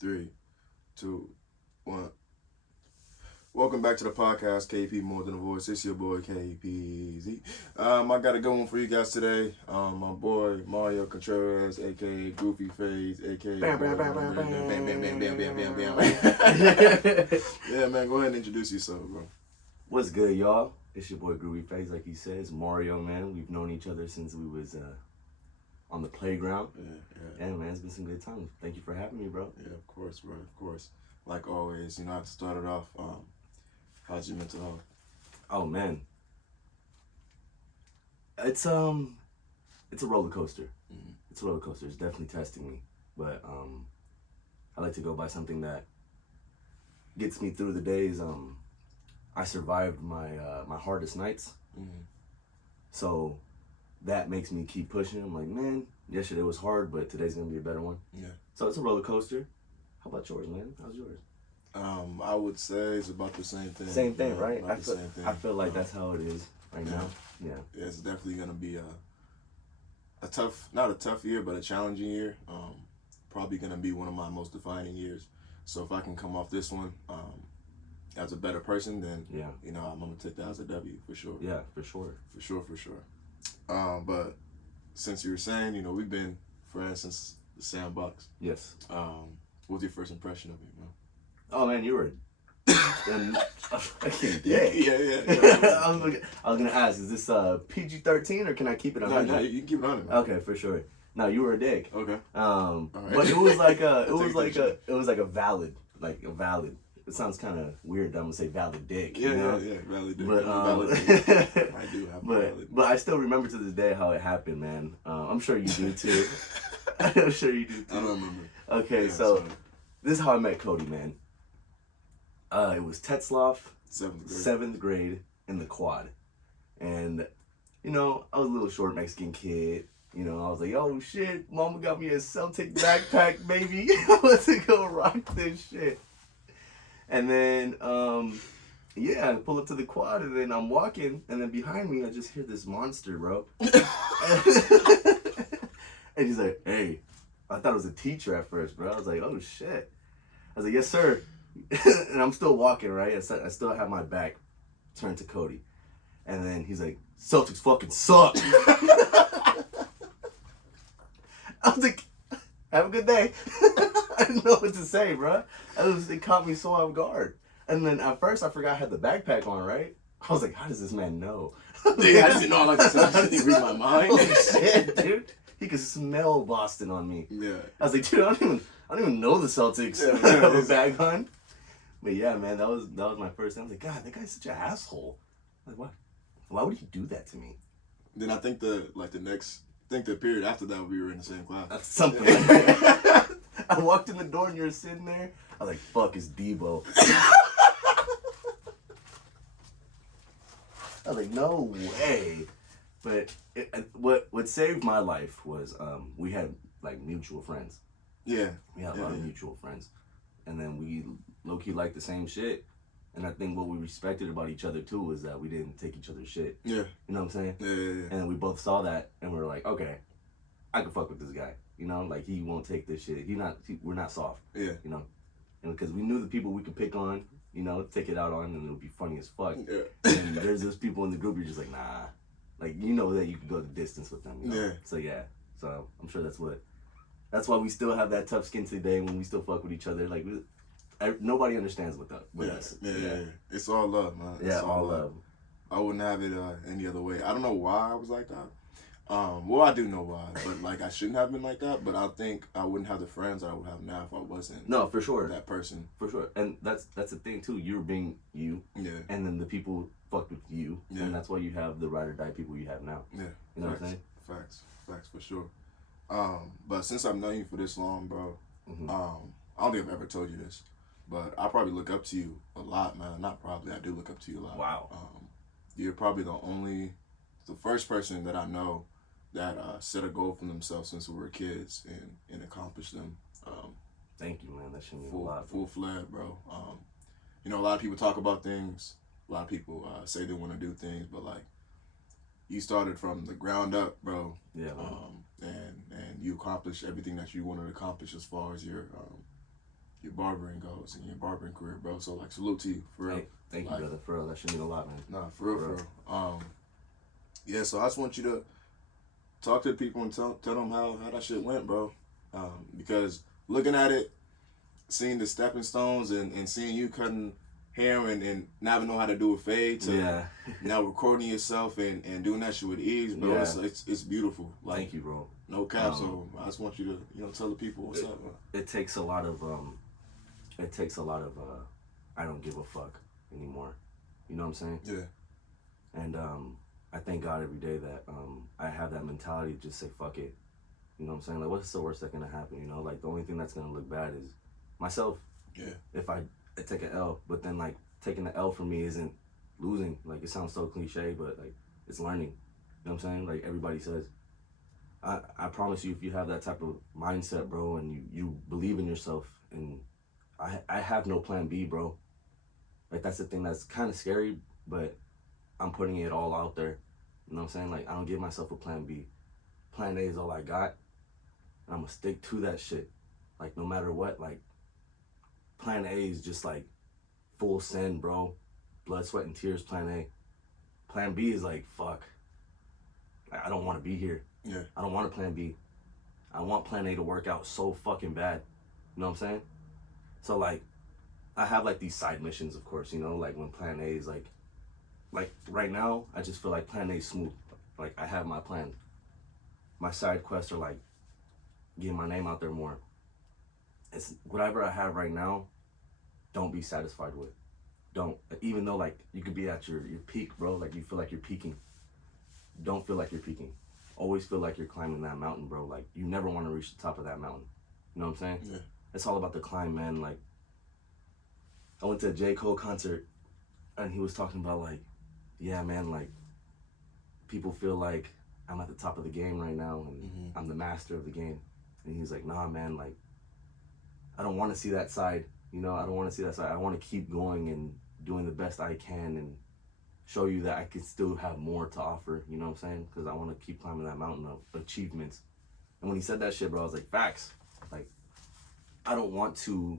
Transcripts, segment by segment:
3, 2, 1. Welcome back to the podcast, KP More Than a Voice. It's your boy KPZ. I got a good one for you guys today. My boy Mario Contreras, aka Groovy Fadez, aka Bam, bam, bam, bam, bam. bam, bam, bam, bam, bam, bam, bam. Yeah, man, go ahead and introduce yourself, bro. What's good, y'all? It's your boy Groovy Face, like he says. Mario, man. We've known each other since we was on the playground. Yeah. And, man, it's been some good times. Thank you for having me, bro. Yeah, of course, bro, of course. Like always, I started off, how's your mental health? Oh, man. It's a roller coaster. Mm-hmm. It's a roller coaster. It's definitely testing me. But I like to go by something that gets me through the days. I survived my hardest nights. Mm-hmm. So that makes me keep pushing. I'm like, man, yesterday was hard, but today's gonna be a better one. Yeah. So it's a roller coaster. How about yours, man? How's yours? I would say it's about the same thing. Same thing, right? About the same thing. I feel like that's how it is right now. Yeah. It's definitely gonna be a tough, not a tough year, but a challenging year. Probably gonna be one of my most defining years. So if I can come off this one as a better person, then I'm gonna take that as a W for sure. Yeah, for sure. For sure. But since you were saying, we've been friends since the sandbox. Yes. What was your first impression of me, man? Oh man, you were. Yeah. I was gonna ask, is this PG-13 or can I keep it 100? No, you can keep it on it, man. Okay, for sure. No, you were a dick. Okay. Right. Right. But it was like a valid. It sounds kind of weird that I'm gonna say valid dick. Yeah, you know? yeah, valid dick. But valid dick. I do have valid dick. But I still remember to this day how it happened, man. I'm sure you do too. I'm sure you do too. I don't remember. Okay, Yeah, so this is how I met Kody, man. It was Tetzloff, 7th grade in the quad. And, I was a little short Mexican kid. I was like, oh shit, mama got me a Celtic backpack, baby. I want to go rock this shit. And then, I pull up to the quad and then I'm walking and then behind me I just hear this monster, bro. And he's like, hey, I thought it was a teacher at first, bro. I was like, oh shit. I was like, yes, sir. And I'm still walking, right? I still have my back turned to Kody. And then he's like, Celtics fucking suck. I was like, have a good day. I didn't know what to say, bro. It caught me so off guard. And then at first I forgot I had the backpack on, right? I was like, how does this man know? Dude, I didn't know I like the Celtics. Did he read my mind? Holy shit, dude. He could smell Boston on me. Yeah. I was like, dude, I don't even know the Celtics. I have a bag on. But yeah, man, that was my first time. I was like, God, that guy's such an asshole. Like, what? Why would he do that to me? Then I think the period after that we were in the same class. That's something like that. I walked in the door and you were sitting there. I was like, fuck, it's Debo. I was like, no way. But what saved my life was we had like mutual friends. Yeah. We had a lot of mutual friends. And then we low-key liked the same shit. And I think what we respected about each other too was that we didn't take each other's shit. Yeah. You know what I'm saying? Yeah. And we both saw that and we were like, okay, I can fuck with this guy. Like he won't take this shit. We're not soft. Yeah. And because we knew the people we could pick on, take it out on, and it would be funny as fuck. Yeah. And there's those people in the group you're just like, nah. Like, that you could go the distance with them. Yeah. So yeah. So I'm sure that's why we still have that tough skin today when we still fuck with each other. Like, nobody understands with us. Yeah. It's all love, man. It's all love. I wouldn't have it any other way. I don't know why I was like that. Well, I do know why, but like I shouldn't have been like that. But I think I wouldn't have the friends I would have now if I wasn't. No, for sure. That person. For sure, and that's the thing too. You were being you. Yeah. And then the people fucked with you. Yeah. And that's why you have the ride or die people you have now. Yeah. You know what I'm saying? Facts for sure. But since I've known you for this long, bro, Mm-hmm. I don't think I've ever told you this, but I probably look up to you a lot, man. Not probably, I do look up to you a lot. Wow. You're probably the first person that I know that set a goal for themselves since we were kids and accomplished them. Thank you, man. That should mean a lot. Full-fledged, bro. A lot of people talk about things. A lot of people say they want to do things, but like, you started from the ground up, bro. Yeah. And you accomplished everything that you wanted to accomplish as far as your your barbering goals and your barbering career, bro. So like, salute to you for real. Hey, thank you, brother. For real, that should mean a lot, man. Nah, for real. Yeah. So I just want you to talk to the people and tell them how that shit went, bro. Because looking at it, seeing the stepping stones and seeing you cutting hair and not even know how to do a fade to now recording yourself and doing that shit with ease, bro. Yeah. It's beautiful. Like, thank you, bro. No cap. So I just want you to tell the people what's up, bro. It takes a lot of I don't give a fuck anymore. You know what I'm saying? Yeah. And I thank God every day that I have that mentality to just say fuck it. You know what I'm saying? Like, what's the worst that can happen? You know, like the only thing that's gonna look bad is myself. Yeah. If I take an L, but then like taking the L for me isn't losing. Like, it sounds so cliche, but like it's learning. You know what I'm saying? Like everybody says. I promise you, if you have that type of mindset, bro, and you believe in yourself, and I have no plan B, bro. Like, that's the thing that's kind of scary, but I'm putting it all out there. You know what I'm saying? Like, I don't give myself a plan B. Plan A is all I got, and I'm gonna stick to that shit. Like, no matter what, like, plan A is just like full send, bro. Blood, sweat, and tears, plan A. Plan B is like, fuck. I don't want to be here. Yeah. I don't want a plan B. I want plan A to work out so fucking bad. You know what I'm saying? So like, I have like these side missions, of course, you know, like when plan A is like right now, I just feel like plan A is smooth. Like, I have my plan. My side quests are like getting my name out there more. It's whatever I have right now, don't be satisfied with. Don't. Even though like you could be at your peak, bro, like you feel like you're peaking. Don't feel like you're peaking. Always feel like you're climbing that mountain, bro. Like, you never want to reach the top of that mountain. You know what I'm saying? Yeah. It's all about the climb, man. Like, I went to a J. Cole concert, and he was talking about, like, yeah, man, like, people feel like I'm at the top of the game right now, and I'm the master of the game. And he's like, nah, man, like, I don't want to see that side. You know, I don't want to see that side. I want to keep going and doing the best I can and show you that I can still have more to offer, you know what I'm saying? Because I want to keep climbing that mountain of achievements. And when he said that shit, bro, I was like, facts. Like, I don't want to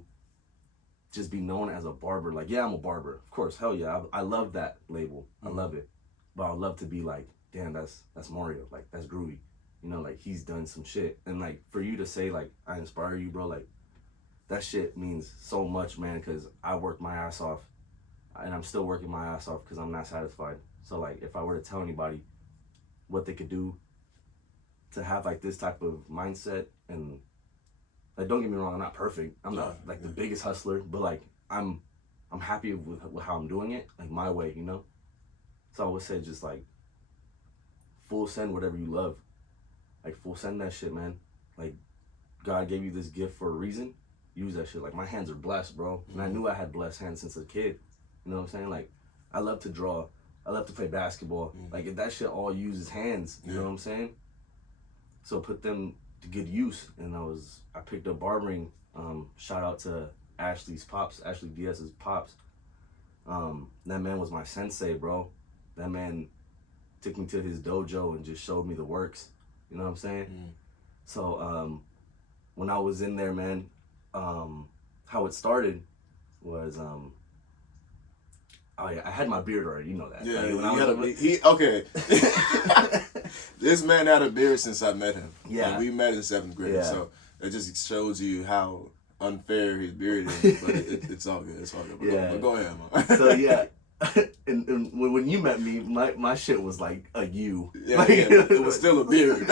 just be known as a barber. Like, yeah, I'm a barber. Of course, hell yeah. I love that label. I love it. But I would love to be like, damn, that's Mario. Like, that's Groovy. You know, like, he's done some shit. And, like, for you to say, like, I inspire you, bro, like, that shit means so much, man, because I worked my ass off. And I'm still working my ass off because I'm not satisfied. So, like, if I were to tell anybody what they could do to have, like, this type of mindset, and, like, don't get me wrong, I'm not perfect. I'm not, like, the biggest hustler, but, like, I'm happy with how I'm doing it, like, my way, you know? So I would say just, like, full send whatever you love. Like, full send that shit, man. Like, God gave you this gift for a reason. Use that shit. Like, my hands are blessed, bro. And I knew I had blessed hands since a kid. You know what I'm saying? Like, I love to draw. I love to play basketball. Like, if that shit all uses hands, you know what I'm saying? So put them to good use. And I picked up barbering. Shout out to Ashley Diaz's pops. That man was my sensei, bro. That man took me to his dojo and just showed me the works. You know what I'm saying? So when I was in there, man, how it started was oh yeah, I had my beard already. You know that. Yeah, like, okay. This man had a beard since I met him. Yeah, like, we met in 7th grade, so it just shows you how unfair his beard is. But it's all good. It's all good. But go ahead, man. So yeah, and when you met me, my shit was like a U. Yeah, like, it was still a beard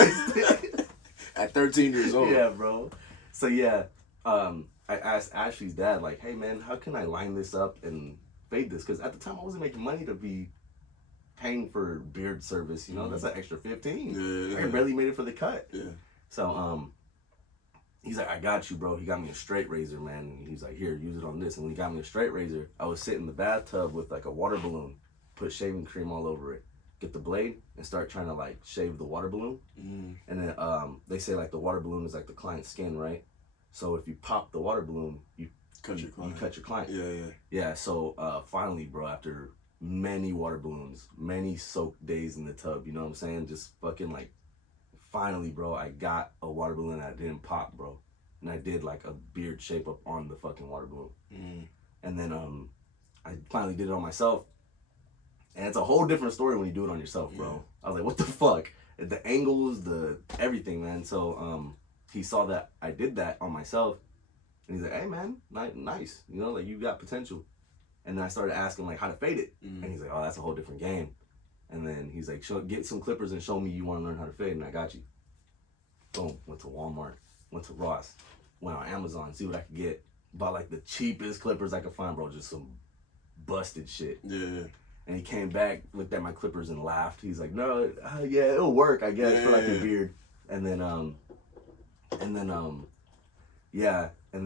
at 13 years old. Yeah, bro. So yeah, I asked Ashley's dad, like, hey man, how can I line this up and fade this? Because at the time I wasn't making money to be paying for beard service, you know. That's an extra 15. I barely made it for the cut. So he's like, I got you, bro. He got me a straight razor, man. And he's like, here, use it on this. And when he got me a straight razor, I would sit in the bathtub with like a water balloon, put shaving cream all over it, get the blade and start trying to like shave the water balloon. And then they say like the water balloon is like the client's skin, right? So if you pop the water balloon, you cut your client. Yeah. So finally, bro, after many water balloons, many soaked days in the tub, you know what I'm saying? Just fucking like, finally, bro, I got a water balloon that didn't pop, bro. and I did like a beard shape up on the fucking water balloon. Mm. And then I finally did it on myself. And it's a whole different story when you do it on yourself, bro. Yeah. I was like, what the fuck? The angles, the everything, man. So he saw that I did that on myself. And he's like, hey, man, nice. You know, like, you got potential. And then I started asking, like, how to fade it. And he's like, oh, that's a whole different game. And then he's like, get some clippers and show me you want to learn how to fade. And I got you. Boom. Went to Walmart. Went to Ross. Went on Amazon. See what I could get. Bought, like, the cheapest clippers I could find, bro. Just some busted shit. Yeah. And he came back, looked at my clippers and laughed. He's like, no, yeah, it'll work, I guess, for like a beard. And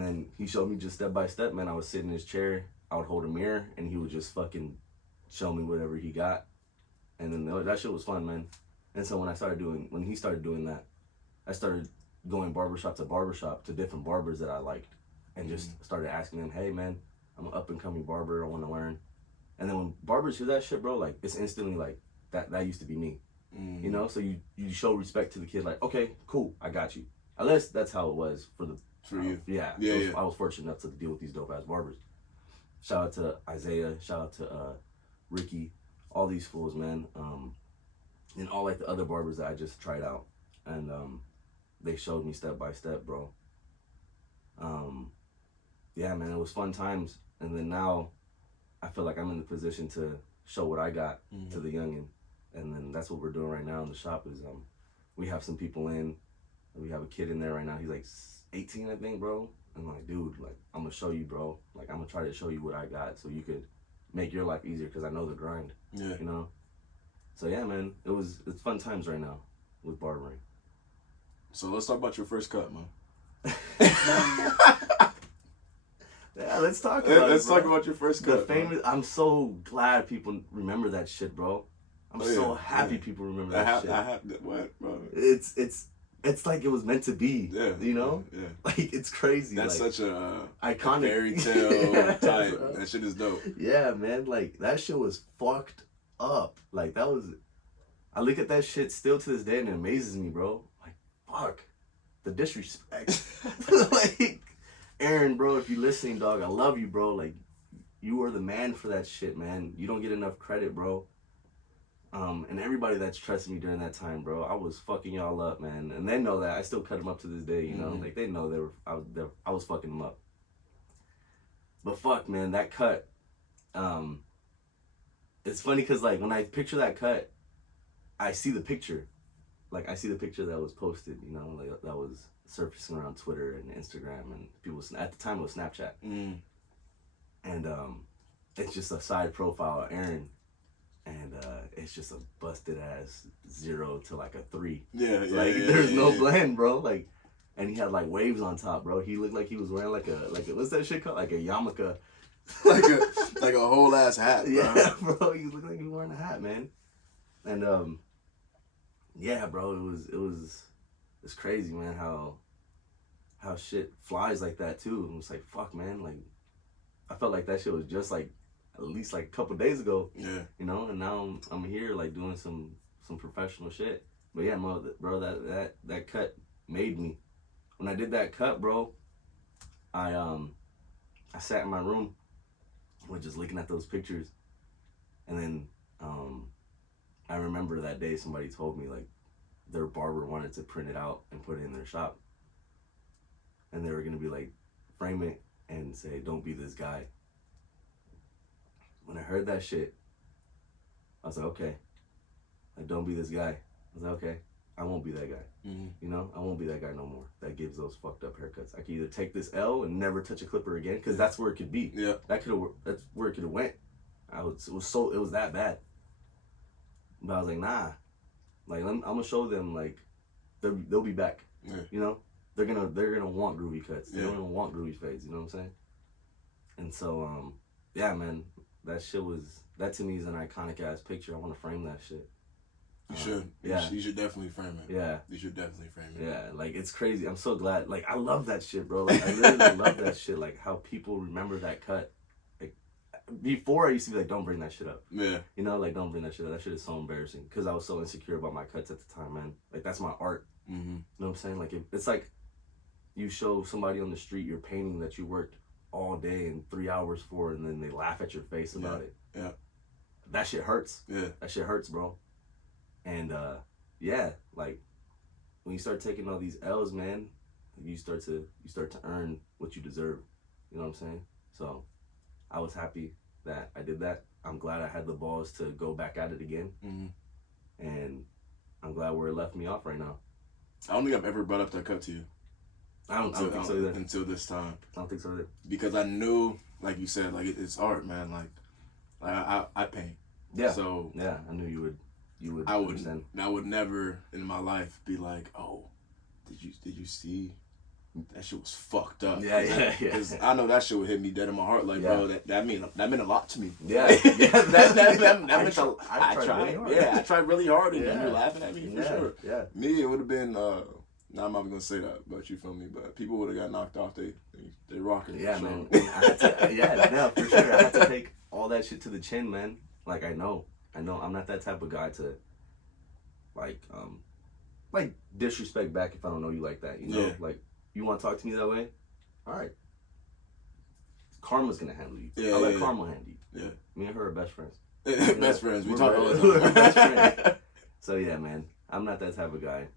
then he showed me just step by step, man. I would sit in his chair, I would hold a mirror, and he would just fucking show me whatever he got. And then that shit was fun, man. And so when he started doing that, I started going barbershop to barbershop to different barbers that I liked, and just started asking them, hey, man, I'm an up and coming barber, I want to learn. And then when barbers hear that shit, bro, like, it's instantly like, that used to be me. You know? So you show respect to the kid, like, okay, cool, I got you. At least that's how it was for you. Yeah. I was fortunate enough to deal with these dope-ass barbers. Shout out to Isaiah, shout out to Ricky, all these fools, man. And all, like, the other barbers that I just tried out. And they showed me step by step, bro. Yeah, man, it was fun times. And then now, I feel like I'm in the position to show what I got to the youngin'. And then that's what we're doing right now in the shop is we have some people in. We have a kid in there right now. He's like 18, I think, bro. I'm like, dude, like, I'm going to show you, bro. Like, I'm going to try to show you what I got so you could make your life easier because I know the grind. Yeah. You know? So, yeah, man, it's fun times right now with barbering. So let's talk about your first cut, man. Yeah, let's talk about Let's talk about your first cut. I'm so glad people remember that shit, bro. I'm so happy people remember that shit. What, bro? It's like it was meant to be. Yeah. You know? Yeah. Like, it's crazy. That's like, such a iconic fairy tale type. That shit is dope. Yeah, man. Like, that shit was fucked up. Like, I look at that shit still to this day and it amazes me, bro. Like, fuck. The disrespect. Like, Aaron, bro, if you're listening, dog, I love you, bro. Like, you are the man for that shit, man. You don't get enough credit, bro. And everybody that's trusted me during that time, bro, I was fucking y'all up, man. And they know that. I still cut them up to this day, you know? Like, they know I was fucking them up. But fuck, man, that cut, it's funny because, like, when I picture that cut, I see the picture. Like, I see the picture that was posted, you know? Like, that was surfacing around Twitter and Instagram, and people, at the time it was Snapchat. And it's just a side profile of Aaron. And it's just a busted ass 0 to like a 3. Yeah. There's no blend, bro. Like, and he had like waves on top, bro. He looked like he was wearing like a what's that shit called? Like a yarmulke. like a whole ass hat, bro. Yeah, bro. He looked like he was wearing a hat, man. And yeah, bro. It's crazy, man. How shit flies like that too. And it's like, fuck, man. Like, I felt like that shit was just like at least like a couple days ago. Yeah. You know, and now I'm here like doing some professional shit. But yeah, bro, that cut made me. When I did that cut, bro, I sat in my room, was just looking at those pictures, and then I remember that day somebody told me like their barber wanted to print it out and put it in their shop, and they were gonna be like, frame it and say, "Don't be this guy." When I heard that shit, I was like, okay. Like, don't be this guy. I was like, okay, I won't be that guy. You know, I won't be that guy no more that gives those fucked up haircuts. I can either take this L and never touch a clipper again, because that's where it could be. Yeah. That's where it could have went. It was that bad. But I was like, nah. Like, I'm gonna show them, like, they'll be back. Yeah. You know? They're gonna want groovy cuts. They're gonna want groovy fades, you know what I'm saying? And so, yeah, man. That to me is an iconic ass picture. I want to frame that shit. You should. Yeah. You should definitely frame it. Yeah. You should definitely frame it. Yeah. Like, it's crazy. I'm so glad. Like, I love that shit, bro. Like, I literally love that shit. Like, how people remember that cut. Like, before I used to be like, don't bring that shit up. Yeah. You know, like, don't bring that shit up. That shit is so embarrassing. Because I was so insecure about my cuts at the time, man. Like, that's my art. You know what I'm saying? Like, it's like, you show somebody on the street your painting that you worked all day and 3 hours for, and then they laugh at your face about it. Yeah. That shit hurts. Yeah. That shit hurts, bro. And yeah, like when you start taking all these L's, man, you start to earn what you deserve. You know what I'm saying? So I was happy that I did that. I'm glad I had the balls to go back at it again. Mm-hmm. And I'm glad where it left me off right now. I don't think I've ever brought up that cut to you. I don't think so either. Until this time. I don't think so either. Because I knew, like you said, like it's art, man. Like I paint. Yeah. So yeah, I knew you would. I would never in my life be like, oh, did you see? That shit was fucked up. Yeah. Because I know that shit would hit me dead in my heart. Like, bro, that meant a lot to me. Yeah. that meant I tried really hard. Yeah, I tried really hard, and you're laughing at me for sure. Yeah. Me, it would have been. Now I'm not gonna say that, but you feel me. But people would have got knocked off. They rocking. Yeah, sure. man. I had to, for sure. I had to take all that shit to the chin, man. Like I know. I'm not that type of guy to like disrespect back if I don't know you like that. You know, Yeah. like you want to talk to me that way. All right. Karma's gonna handle you. Yeah, I'll let Karma handle you. Yeah. Me and her are best friends. Best friends. We talk all the We're time. best friends. So yeah, man. I'm not that type of guy.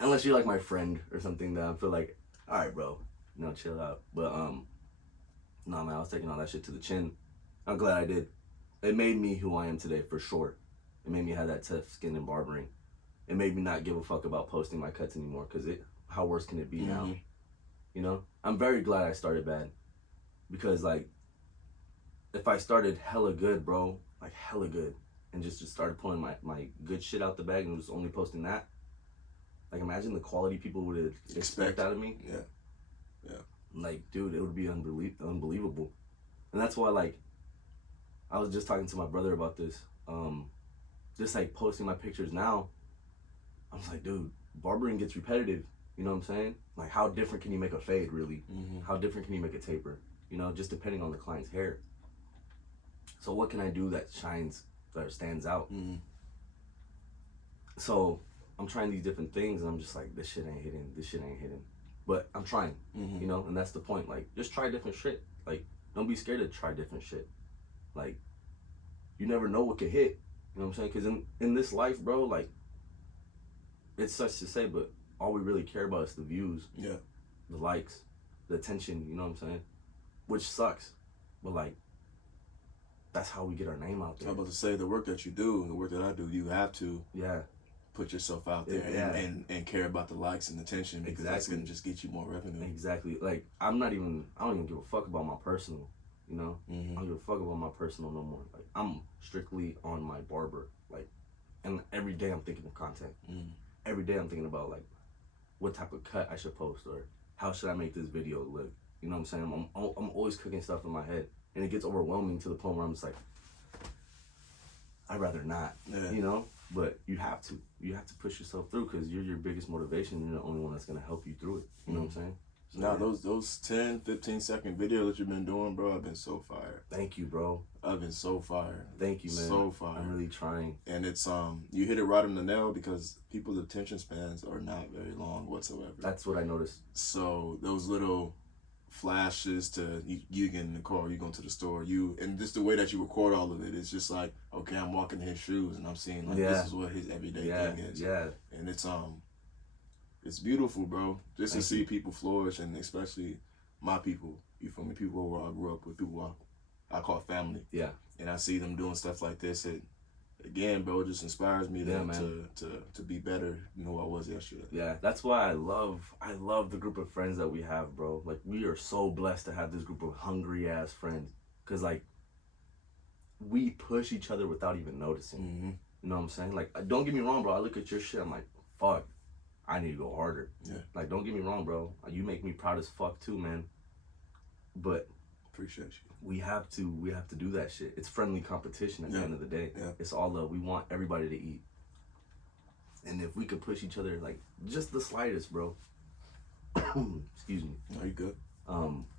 Unless you're like my friend or something that I feel like, all right, bro, chill out. But no, man, I was taking all that shit to the chin. I'm glad I did. It made me who I am today for sure. It made me have that tough skin and barbering. It made me not give a fuck about posting my cuts anymore because how worse can it be now? You know, I'm very glad I started bad because like if I started hella good, bro, like hella good, and just started pulling my good shit out the bag and was only posting that. Like, imagine the quality people would expect out of me. Yeah. Like, dude, it would be unbelievable. And that's why, like, I was just talking to my brother about this. Just, like, posting my pictures now, I was like, dude, barbering gets repetitive. You know what I'm saying? Like, how different can you make a fade, really? How different can you make a taper? You know, just depending on the client's hair. So what can I do that stands out? So I'm trying these different things, and I'm just like, this shit ain't hitting. But I'm trying, you know, and that's the point. Like, just try different shit. Like, don't be scared to try different shit. Like, you never know what could hit. You know what I'm saying? Because in this life, bro, like, it sucks to say, but all we really care about is the views, the likes, the attention. You know what I'm saying? Which sucks, but like, that's how we get our name out there. I was about to say, the work that you do, the work that I do, you have to put yourself out there and care about the likes and attention because that's gonna just get you more revenue. Exactly. Like I don't even give a fuck about my personal, you know? I don't give a fuck about my personal no more. Like I'm strictly on my barber. Like, and every day I'm thinking of content. Every day I'm thinking about like what type of cut I should post or how should I make this video look. You know what I'm saying? I'm always cooking stuff in my head. And it gets overwhelming to the point where I'm just like, I'd rather not, you know? But you have to push yourself through because you're your biggest motivation and you're the only one that's going to help you through it. You know what I'm saying? So, now, those 10, 15-second videos that you've been doing, bro, I've been so fired. Thank you, bro. I've been so fired. Thank you, man. So fired. I'm really trying. And it's, you hit it right on the nail because people's attention spans are not very long whatsoever. That's what I noticed. So those little flashes to you get in the car, you going to the store, and just the way that you record all of it, it's just like, okay, I'm walking in his shoes and I'm seeing like this is what his everyday thing is. Yeah. And it's beautiful, bro. Just to see people flourish, and especially my people. You feel me? People who I grew up with, people I call family. Yeah. And I see them doing stuff like this. It again, bro, it just inspires me to be better than who I was yesterday. Yeah, that's why I love the group of friends that we have, bro. Like, we are so blessed to have this group of hungry ass friends. Cause like, we push each other without even noticing. You know what I'm saying? Like, don't get me wrong, bro. I look at your shit, I'm like, fuck, I need to go harder. Yeah. Like, don't get me wrong, bro. You make me proud as fuck too, man. But appreciate you. We have to do that shit. It's friendly competition at the end of the day. Yeah. It's all love. We want everybody to eat. And if we could push each other, like, just the slightest, bro. Excuse me. Are you good?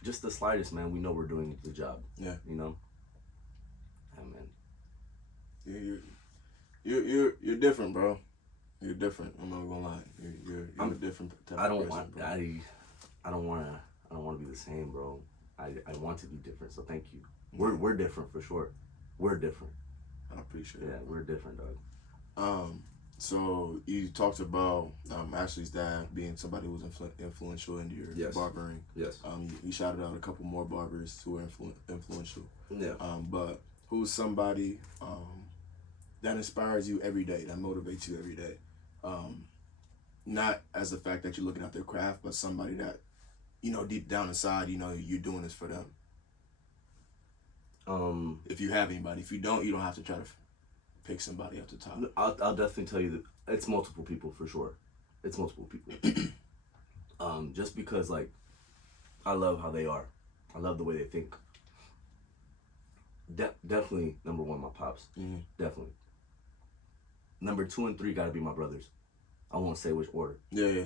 Just the slightest, man. We know we're doing the job. Yeah. You know? Yeah, man. You're different, bro. You're different. I'm not gonna lie. You're a different type of person, bro. I don't want to be the same, bro. I want to be different. So thank you. We're different for sure. We're different. I appreciate it. Yeah, we're different, dog. So you talked about Ashley's dad being somebody who was influential in your barbering. Yes. You shouted out a couple more barbers who were influential. Yeah. But who's somebody that inspires you every day, that motivates you every day? Not as the fact that you're looking at their craft, but somebody that, deep down inside, you're doing this for them. If you have anybody. If you don't, you don't have to try to pick somebody up the top. I'll definitely tell you that it's multiple people for sure. It's multiple people. Just because, like, I love how they are. I love the way they think. Definitely number one, my pops. Mm-hmm. Definitely. Number 2 and 3 got to be my brothers. I won't say which order. Yeah.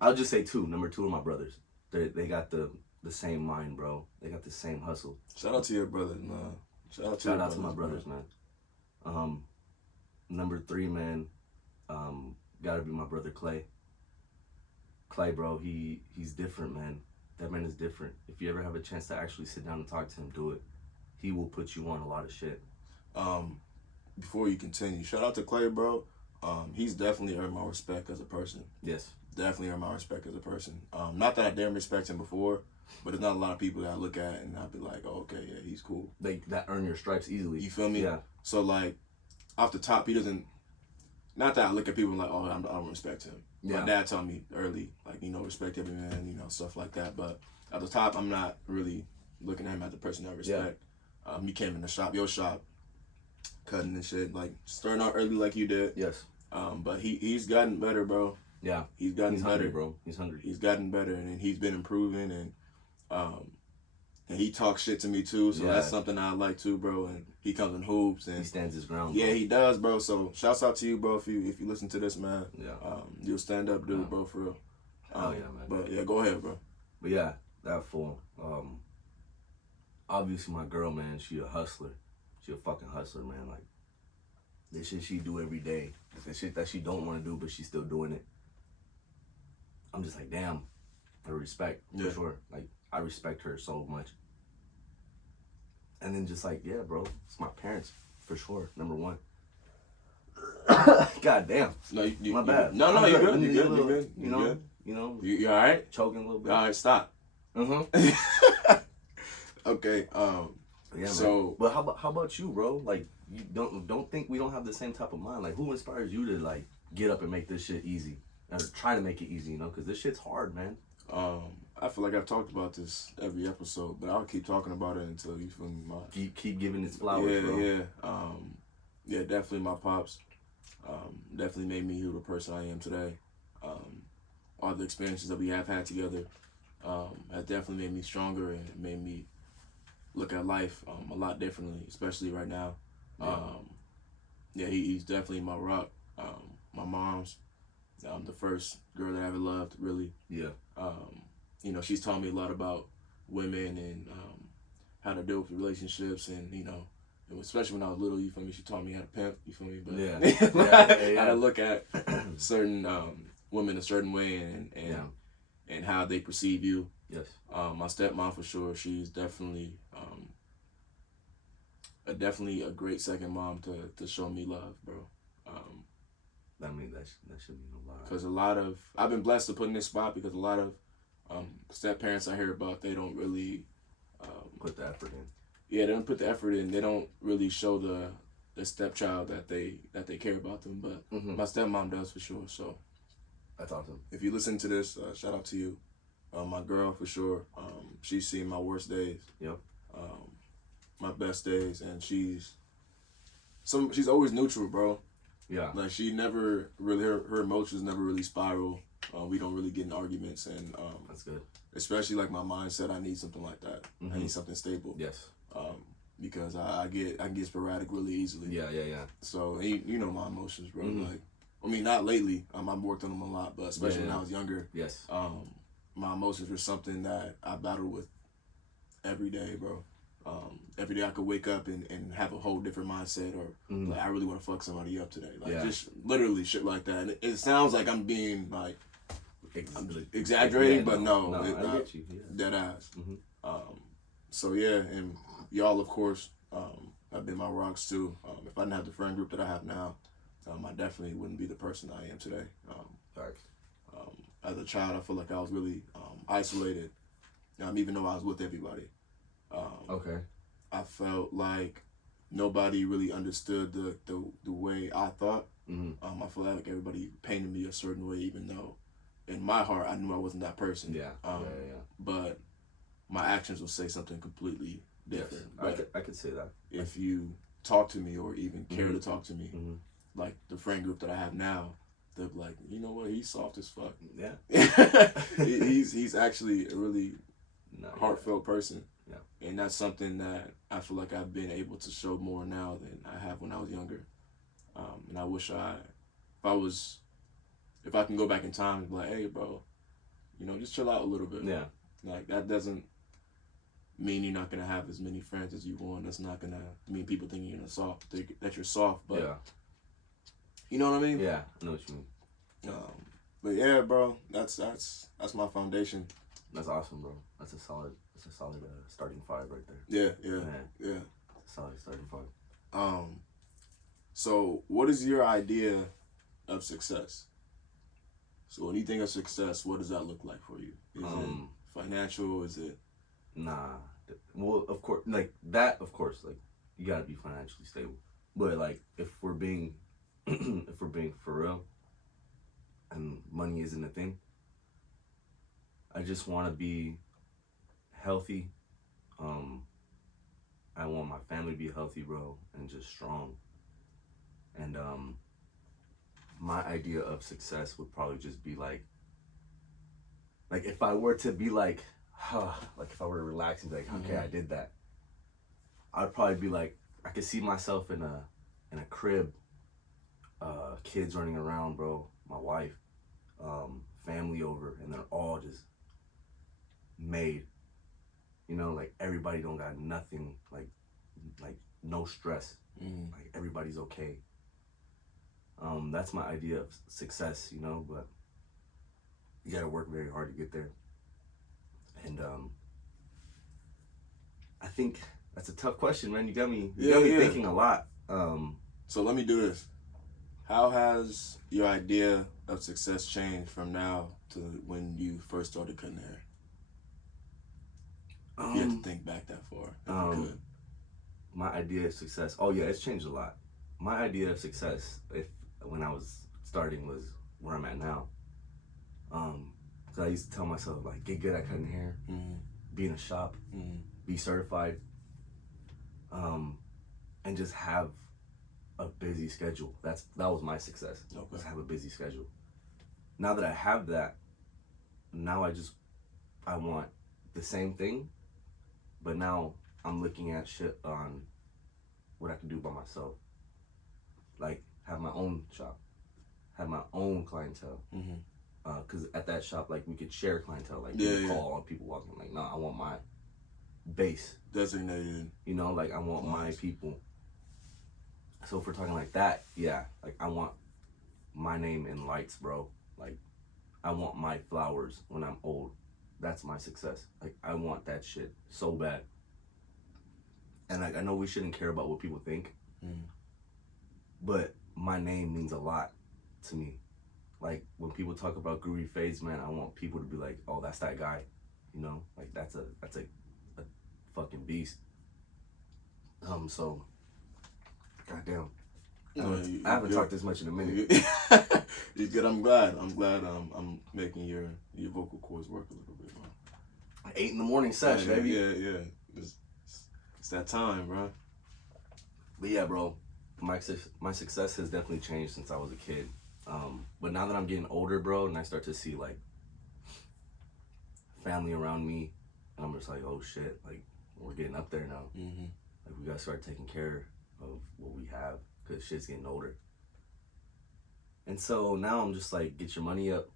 I'll just say 2. Number 2 are my brothers. They got the same mind, bro. They got the same hustle. Shout out to your brothers, man. Shout out to my brothers, man. Number 3, man, gotta be my brother Clay. Clay, bro, he's different, man. That man is different. If you ever have a chance to actually sit down and talk to him, do it. He will put you on a lot of shit. Before you continue, shout out to Clay, bro. He's definitely earned my respect as a person. Yes. Definitely earned my respect as a person. Not that I didn't respect him before, but there's not a lot of people that I look at and I'd be like, oh, okay, yeah, he's cool. That earn your stripes easily. You feel me? Yeah. So, like, off the top, he doesn't, not that I look at people and like, oh, I don't respect him. Yeah. My dad taught me early, like, respect every man, stuff like that. But at the top, I'm not really looking at him as the person I respect. Yeah. You came in the shop, your shop, cutting and shit, like, starting out early like you did. Yes. But he's gotten better, bro. Yeah. He's gotten better. Hungry, bro. He's hungry. He's gotten better, and he's been improving, and he talks shit to me too, so that's something I like too, bro. And he comes in hoops, and he stands his ground. Yeah, bro. He does, bro. So shouts out to you, bro. If you listen to this, man, you'll stand up, dude, bro, for real. Oh yeah, man. But yeah, go ahead, bro. But yeah, that fool. Obviously my girl, man, she a hustler. She a fucking hustler, man. Like, the shit she do every day, the shit that she don't want to do, but she's still doing it. I'm just like, damn, I respect, for sure. Like, I respect her so much. And then just like, yeah, bro, it's my parents, for sure, number 1. God damn. No, my bad. No, you're good. You're good. You know, you all right? Choking a little bit. All right, stop. Okay. Yeah, so, man. But how about you, bro? Like, you don't think we don't have the same type of mind? Like, who inspires you to like get up and make this shit easy, or try to make it easy? Because this shit's hard, man. I feel like I've talked about this every episode, but I'll keep talking about it until you feel me. Keep giving its flowers, bro. Yeah, definitely my pops. Definitely made me the person I am today. All the experiences that we have had together has definitely made me stronger and made me look at life a lot differently, especially right now. He's definitely my rock. My mom's the first girl that I ever loved, really. Yeah. She's taught me a lot about women and how to deal with relationships, and especially when I was little, you feel me? She taught me how to pimp, you feel me? But how to look at certain women a certain way and how they perceive you. Yes. My stepmom, for sure, she's definitely a great second mom to show me love, bro. I mean, that should mean a lot. Because I've been blessed to put in this spot because a lot of step parents I hear about, they don't really put the effort in. Yeah, they don't put the effort in. They don't really show the stepchild that they care about them. But my stepmom does, for sure. So that's awesome. If you listen to this, shout out to you. My girl, for sure. She's seen my worst days. Yep. My best days, and she's always neutral, bro. Yeah. Like, she never really, her emotions never really spiral. We don't really get in arguments, and that's good. Especially like my mindset, I need something like that. I need something stable. Yes. Because I can get sporadic really easily. Yeah. So you know my emotions, bro. Like, I mean, not lately. I've worked on them a lot, but especially when I was younger. Yes. My emotions were something that I battled with every day, bro. Every day I could wake up and have a whole different mindset, or like, I really want to fuck somebody up today. Like, just literally shit like that. And it sounds like I'm being like exaggerating, yeah, but no, I get you. Yeah. Dead ass. Mm-hmm. So yeah, and y'all, of course, have been my rocks too. If I didn't have the friend group that I have now, I definitely wouldn't be the person I am today. As a child, I feel like I was really isolated, even though I was with everybody. Okay. I felt like nobody really understood the way I thought. I feel like everybody painted me a certain way, even though in my heart I knew I wasn't that person. Yeah. But my actions will say something completely different. Yes, I could say that. If you talk to me or even care to talk to me, like the friend group that I have now, they're like, you know what, he's soft as fuck. Yeah. he's actually a really heartfelt person. Yeah. And that's something that I feel like I've been able to show more now than I have when I was younger. And I wish if I can go back in time and be like, hey, bro, just chill out a little bit. Yeah. Like, that doesn't mean you're not going to have as many friends as you want. That's not going to mean people think that you're soft, but yeah. You know what I mean? Yeah, I know what you mean. But yeah, bro, that's my foundation. That's awesome, bro. That's a solid starting five right there. Yeah. It's a solid starting five. So what is your idea of success? So when you think of success, what does that look like for you? Is it financial? Is it? Nah. Well, of course, like that. Of course, like you gotta be financially stable. But like, if we're being for real, and money isn't a thing, I just want to be healthy. I want my family to be healthy, bro, and just strong. And my idea of success would probably just be like if I were to be like if I were to relax and be like, okay, I did that, I'd probably be like, I could see myself in a crib, kids running around, bro, my wife, family over, and they're all just made. Like everybody don't got nothing, like no stress. Like everybody's okay. That's my idea of success, but you gotta work very hard to get there. And I think that's a tough question, man. You got me thinking a lot. So let me do this. How has your idea of success changed from now to when you first started cutting hair? If you had to think back that far, if you could. My idea of success. Oh yeah, it's changed a lot. My idea of success, when I was starting, was where I'm at now. Cause I used to tell myself like, get good at cutting hair, be in a shop, be certified, and just have a busy schedule. That was my success. Okay. Was have a busy schedule. Now that I have that, now I want the same thing, but now I'm looking at shit on what I can do by myself. Like have my own shop, have my own clientele. Cause at that shop, like we could share clientele. Like call on people walking. Like no, I want my base designated. Like I want my people. So if we're talking like that, yeah, like I want my name in lights, bro. Like I want my flowers when I'm old. That's my success. Like I want that shit so bad. And like I know we shouldn't care about what people think, but my name means a lot to me. Like when people talk about Groovy Fadez, man, I want people to be like, oh, that's that guy. Like that's a fucking beast. So goddamn. I haven't talked this much in a minute. You're good. I'm glad. I'm making your vocal cords work a little bit, man. 8 a.m. session, baby. Yeah. It's that time, bro. But yeah, bro, my success has definitely changed since I was a kid. But now that I'm getting older, bro, and I start to see like family around me, and I'm just like, oh shit, like we're getting up there now. Like we gotta start taking care of what we have, cause shit's getting older. And so now I'm just like, get your money up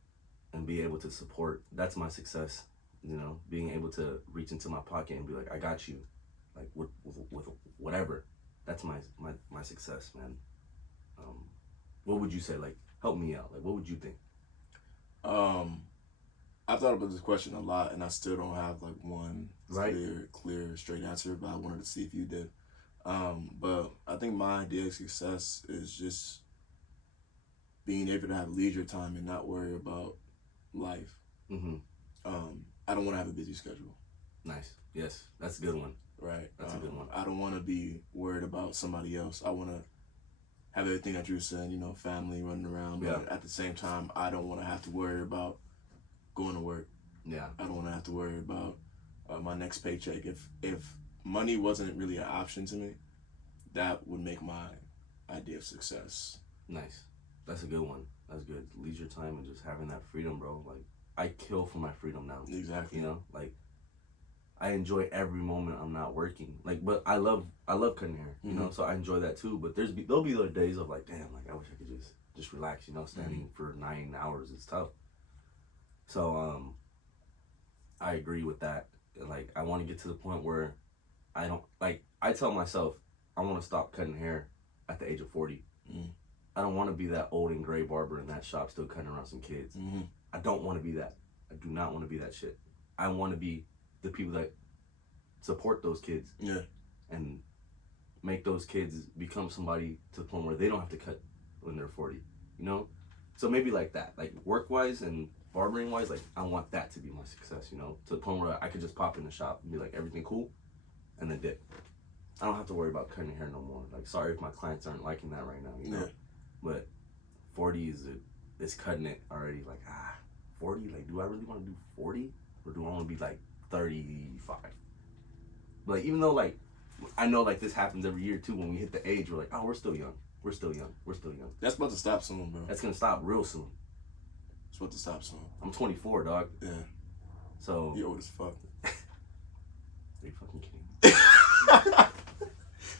and be able to support. That's my success, being able to reach into my pocket and be like, I got you, like with whatever. That's my success, man. What would you say? Like, help me out. Like, what would you think? I've thought about this question a lot, and I still don't have like one right? clear, straight answer. But I wanted to see if you did. But I think my idea of success is just being able to have leisure time and not worry about life. Mm-hmm. I don't want to have a busy schedule. Nice. Yes, that's a good one. Right. That's a good one. I don't want to be worried about somebody else. I want to have everything that you said, you know, family running around. But at the same time, I don't want to have to worry about going to work. Yeah. I don't want to have to worry about my next paycheck. If money wasn't really an option to me, that would make my idea of success. Nice. That's a good one. That's good. Leisure time and just having that freedom, bro. Like, I kill for my freedom now. Exactly. You know, like, I enjoy every moment I'm not working. Like, but I love cutting hair. You know, so I enjoy that too. But there'll be those days of like, damn, like I wish I could just relax. You know, standing for 9 hours is tough. So I agree with that. Like, I want to get to the point where I don't like. I tell myself I want to stop cutting hair at the age of 40. I don't want to be that old and gray barber in that shop still cutting around some kids. I don't want to be that. I do not want to be that shit. I want to be the people that support those kids. Yeah. And make those kids become somebody to the point where they don't have to cut when they're 40. You know? So maybe like that. Like work-wise and barbering-wise, like I want that to be my success, you know? To the point where I could just pop in the shop and be like, everything cool? And then dip. I don't have to worry about cutting hair no more. Like, sorry if my clients aren't liking that right now, you know? But 40 is cutting it already. Like, 40? Like, do I really want to do 40? Or do I want to be like 35? But like, even though like, I know like this happens every year too. When we hit the age, we're like, oh, we're still young. We're still young. We're still young. That's about to stop soon, bro. That's gonna stop real soon. It's about to stop soon. I'm 24, dog. Yeah. So. You old as fuck. Are you fucking kidding me?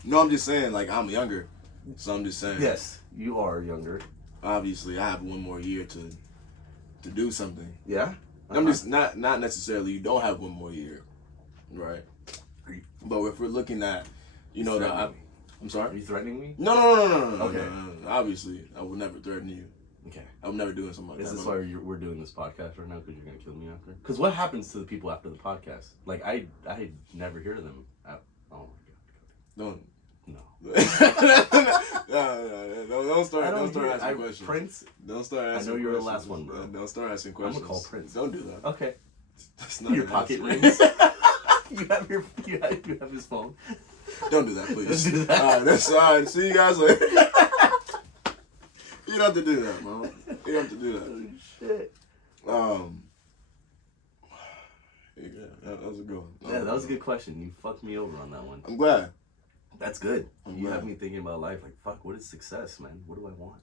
No, I'm just saying, like, I'm younger. So I'm just saying. Yes, you are younger. Obviously, I have one more year to do something. Yeah? I'm just not necessarily you don't have one more year. Right. But if we're looking at, you know, I'm sorry? Are you threatening me? No. Okay. No. Obviously, I would never threaten you. Okay. I would never do something like that. Is this why we're doing this podcast right now? Because you're going to kill me after? Because what happens to the people after the podcast? Like, I never hear them. Oh, my God. No. Don't start asking questions. Prince? Don't start asking questions. I know you're the last one, bro. Don't start asking questions. I'm going to call Prince. Don't do that. Okay. That's not your pocket rings. You have his phone. Don't do that, please. Don't do that. All right, that's all right. See you guys later. You don't have to do that, man. You don't have to do that. Oh, shit. Yeah, that was a good one. Yeah, that was a good question. You fucked me over on that one. I'm glad. That's good. I'm you glad. have me thinking about life. Like, fuck, what is success, man? What do I want?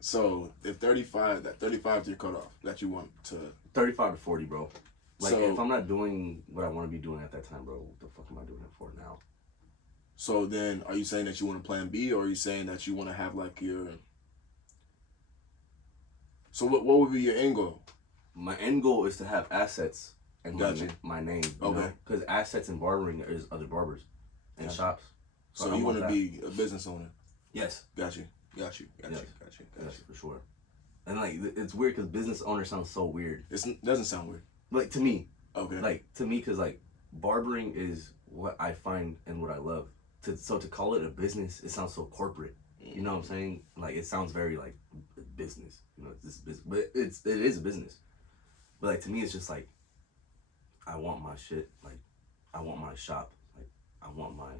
So, if 35 is your cutoff that you want to... 35 to 40, bro. Like, so, if I'm not doing what I want to be doing at that time, bro, what the fuck am I doing it for now? So then, are you saying that you want a plan B, or are you saying that you want to have, like, your... So, what would be your end goal? My end goal is to have assets and my name. Okay. Because assets and barbering is other barbers and shops. So you want to be a business owner? Yes. Got you, yes, for sure. And like, it's weird because business owner sounds so weird. It doesn't sound weird. Like, to me. Okay. Like, to me, because like, barbering is what I find and what I love. So to call it a business, it sounds so corporate. You know what I'm saying? Like, it sounds very like business. You know, it's this business, but it is a business. But like, to me, it's just like, I want my shit. Like, I want my shop. Like, I want my,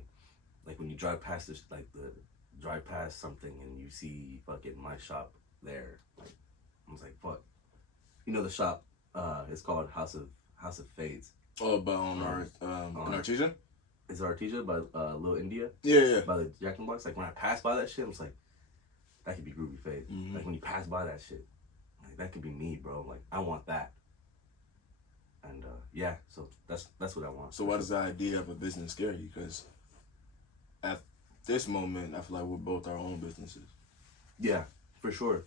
like, when you drive past this, like, drive past something and you see fucking my shop there. Like, I was like, fuck. You know the shop? It's called House of Fadez. Oh, but on Artesia? Is it Artesia by Lil India? Yeah. By the Jack in the Box. Like, when I pass by that shit, I was like, that could be Groovy Fadez. Mm-hmm. Like, when you pass by that shit, like, that could be me, bro. Like, I want that. And yeah, so that's what I want. So why does the idea of a business scare you? Because at this moment, I feel like we're both our own businesses. Yeah, for sure.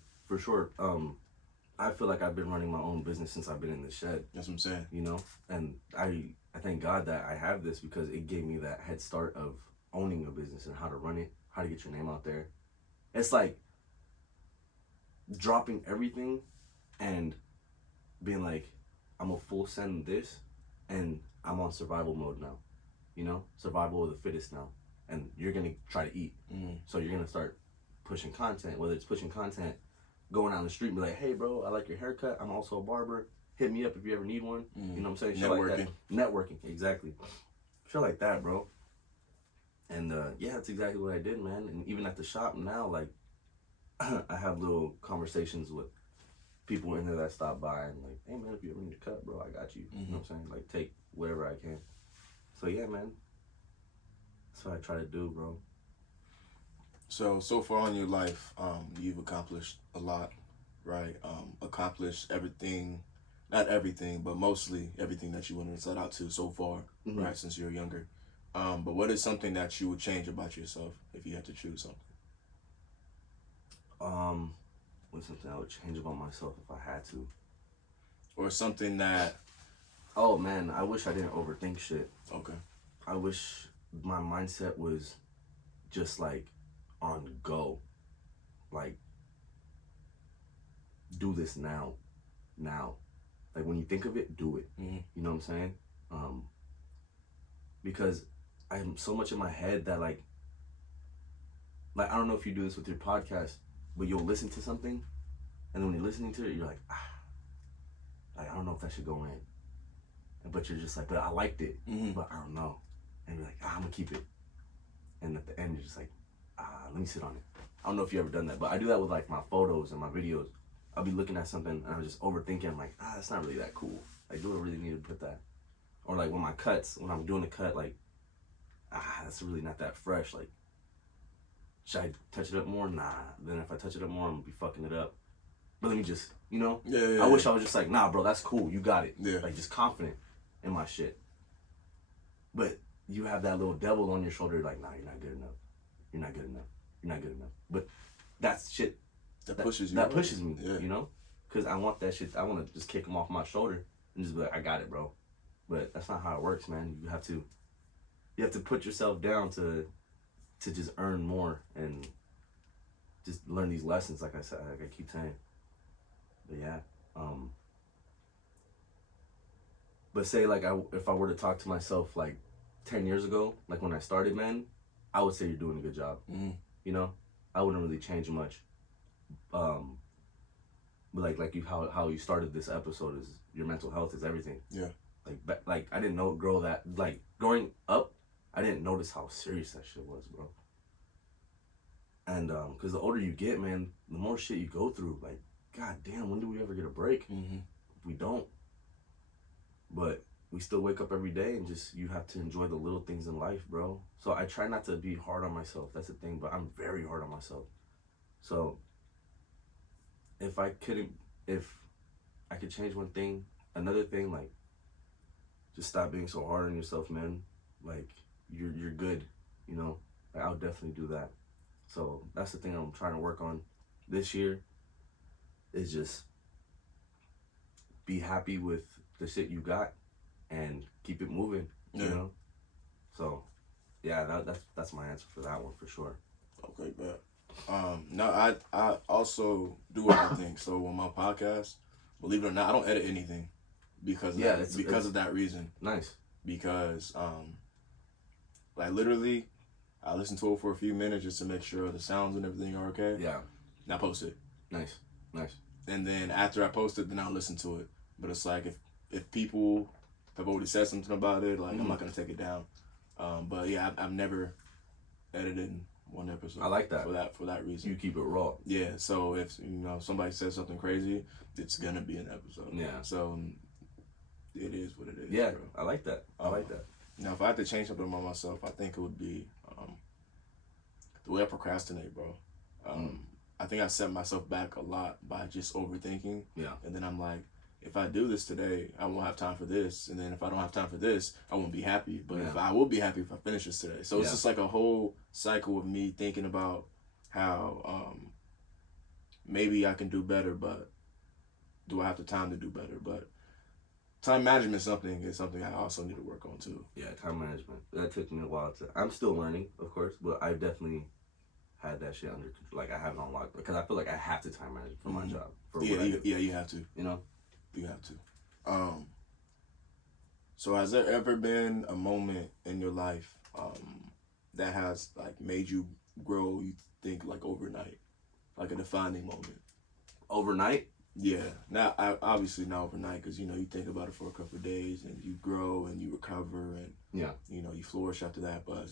I feel like I've been running my own business since I've been in the shed. That's what I'm saying. You know, and I thank God that I have this because it gave me that head start of owning a business and how to run it, how to get your name out there. It's like dropping everything and being like, I'm a full send this, and I'm on survival mode now. You know, survival of the fittest now, and you're gonna try to eat. So you're gonna start pushing content, whether it's pushing content, going out on the street and be like, hey bro, I like your haircut. I'm also a barber. Hit me up if you ever need one. You know what I'm saying? Shit Networking. like that. Networking, exactly. Shit like that, bro. And yeah, that's exactly what I did, man. And even at the shop now, like, I have little conversations with people in there that stop by and like, hey man, if you ever need a cut, bro, I got you. You know what I'm saying? Like, take whatever I can. So yeah, man. That's what I try to do, bro. So far in your life, you've accomplished a lot, right? Accomplished everything, not everything, but mostly everything that you wanted to set out to so far, right? Since you were younger. But what is something that you would change about yourself if you had to choose something? What's something I would change about myself if I had to? Or something that... Oh man, I wish I didn't overthink shit. Okay. I wish my mindset was just like on go. Like, do this now. Like, when you think of it, do it. You know what I'm saying? Because I'm so much in my head that like I don't know if you do this with your podcast, but you'll listen to something, and then when you're listening to it, you're like, like, I don't know if that should go in. But you're just like, but I liked it, but I don't know. And you're like, I'm gonna keep it. And at the end, you're just like, let me sit on it. I don't know if you ever done that, but I do that with like my photos and my videos. I'll be looking at something and I'm just overthinking. I'm like, that's not really that cool. Like, do I really need to put that? Or like when I'm doing a cut, like, that's really not that fresh. Like, should I touch it up more? Nah. Then if I touch it up more, I'm gonna be fucking it up. But let me just, you know? Yeah. I wish I was just like, nah, bro, that's cool. You got it. Yeah. Like, just confident in my shit. But you have that little devil on your shoulder, like, nah, you're not good enough. You're not good enough. You're not good enough. But that's shit. That pushes you. That pushes me, yeah. You know? Because I want that shit. I want to just kick him off my shoulder and just be like, I got it, bro. But that's not how it works, man. You have to put yourself down to just earn more and just learn these lessons, like I said, like I keep saying. But yeah. But say like if I were to talk to myself like 10 years ago, like when I started, man, I would say you're doing a good job. You know, I wouldn't really change much. But like you how you started this episode is your mental health is everything. Yeah. Like I didn't know, girl, that like growing up, I didn't notice how serious that shit was, bro. And because the older you get, man, the more shit you go through. Like, god damn, when do we ever get a break? We don't. But we still wake up every day and just, you have to enjoy the little things in life, bro. So I try not to be hard on myself. That's the thing, but I'm very hard on myself. So if I could change one thing, another thing, like, just stop being so hard on yourself, man. Like, you're good, you know? Like, I'll definitely do that. So that's the thing I'm trying to work on this year, is just be happy with the shit you got and keep it moving, you know? So yeah, that's my answer for that one for sure. Okay, bet. No, I also do everything. So on my podcast, believe it or not, I don't edit anything because of that reason. Nice. Because like literally, I listen to it for a few minutes just to make sure the sounds and everything are okay. Yeah. And I post it. Nice. And then after I post it, then I'll listen to it. But it's like if people have already said something about it, like I'm not gonna take it down. But yeah, I've never edited one episode. I like that. For that reason. You keep it raw. Yeah. So if somebody says something crazy, it's gonna be an episode. Yeah. So it is what it is. Yeah, bro. I like that. I like that. Now, if I had to change something about myself, I think it would be the way I procrastinate, bro. I think I set myself back a lot by just overthinking. Yeah. And then I'm like, if I do this today, I won't have time for this. And then if I don't have time for this, I won't be happy. But if I will be happy if I finish this today. So it's just like a whole cycle of me thinking about how maybe I can do better, but do I have the time to do better? But time management is something I also need to work on too. Yeah, time management. That took me a while to. I'm still learning, of course, but I definitely had that shit under control. Like, I have it on lock because I feel like I have to time manage for my job. You have to. You know, you have to. Um, so has there ever been a moment in your life that has like made you grow? You think like overnight, like a defining moment? Overnight? Yeah. Now, obviously not overnight, because you know you think about it for a couple of days and you grow and you recover and Yeah. you know you flourish after that. But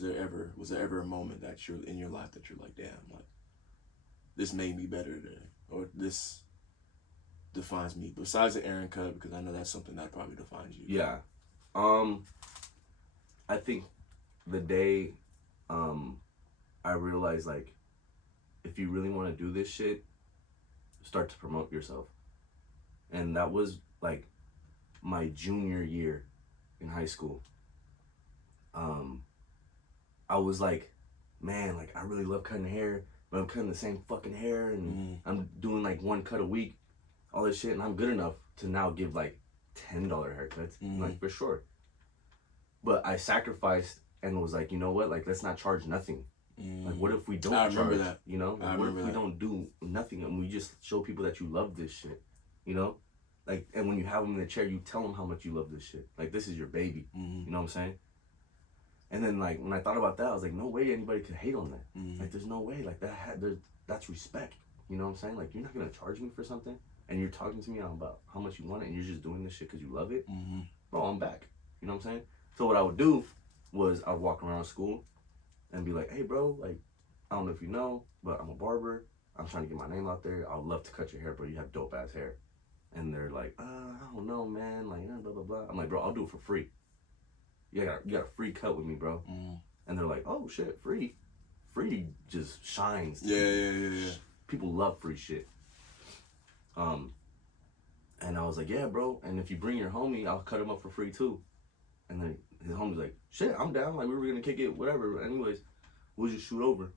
was there ever a moment that you're in your life that you're like, damn, like this made me better today, or this defines me besides the Aaron cut, because I know that's something that probably defines you. Yeah. I think the day I realized like if you really want to do this shit, start to promote yourself. And that was like my junior year in high school. I was like, man, like I really love cutting hair, but I'm cutting the same fucking hair and I'm doing like one cut a week, all this shit, and I'm good enough to now give like $10 haircuts, like for sure. But I sacrificed and was like, you know what, like let's not charge nothing. Like what if we don't charge that? You know? Like, what if we don't do nothing and we just show people that you love this shit? You know? Like, and when you have them in the chair, you tell them how much you love this shit. Like, this is your baby. You know what I'm saying? And then, like, when I thought about that, I was like, no way anybody could hate on that. Like, there's no way. Like, that's respect. You know what I'm saying? Like, you're not going to charge me for something, and you're talking to me about how much you want it, and you're just doing this shit because you love it. Bro, I'm back. You know what I'm saying? So what I would do was I'd walk around school and be like, hey, bro, like, I don't know if you know, but I'm a barber. I'm trying to get my name out there. I would love to cut your hair, bro. You have dope-ass hair. And they're like, I don't know, man. Like, blah, blah, blah. I'm like, bro, I'll do it for free. You got a free cut with me, bro. And they're like, oh, shit, free. Free just shines. Yeah. People love free shit. And I was like, yeah, bro. And if you bring your homie, I'll cut him up for free, too. And then his homie's like, shit, I'm down. Like, we were going to kick it, whatever. Anyways, we'll just shoot over.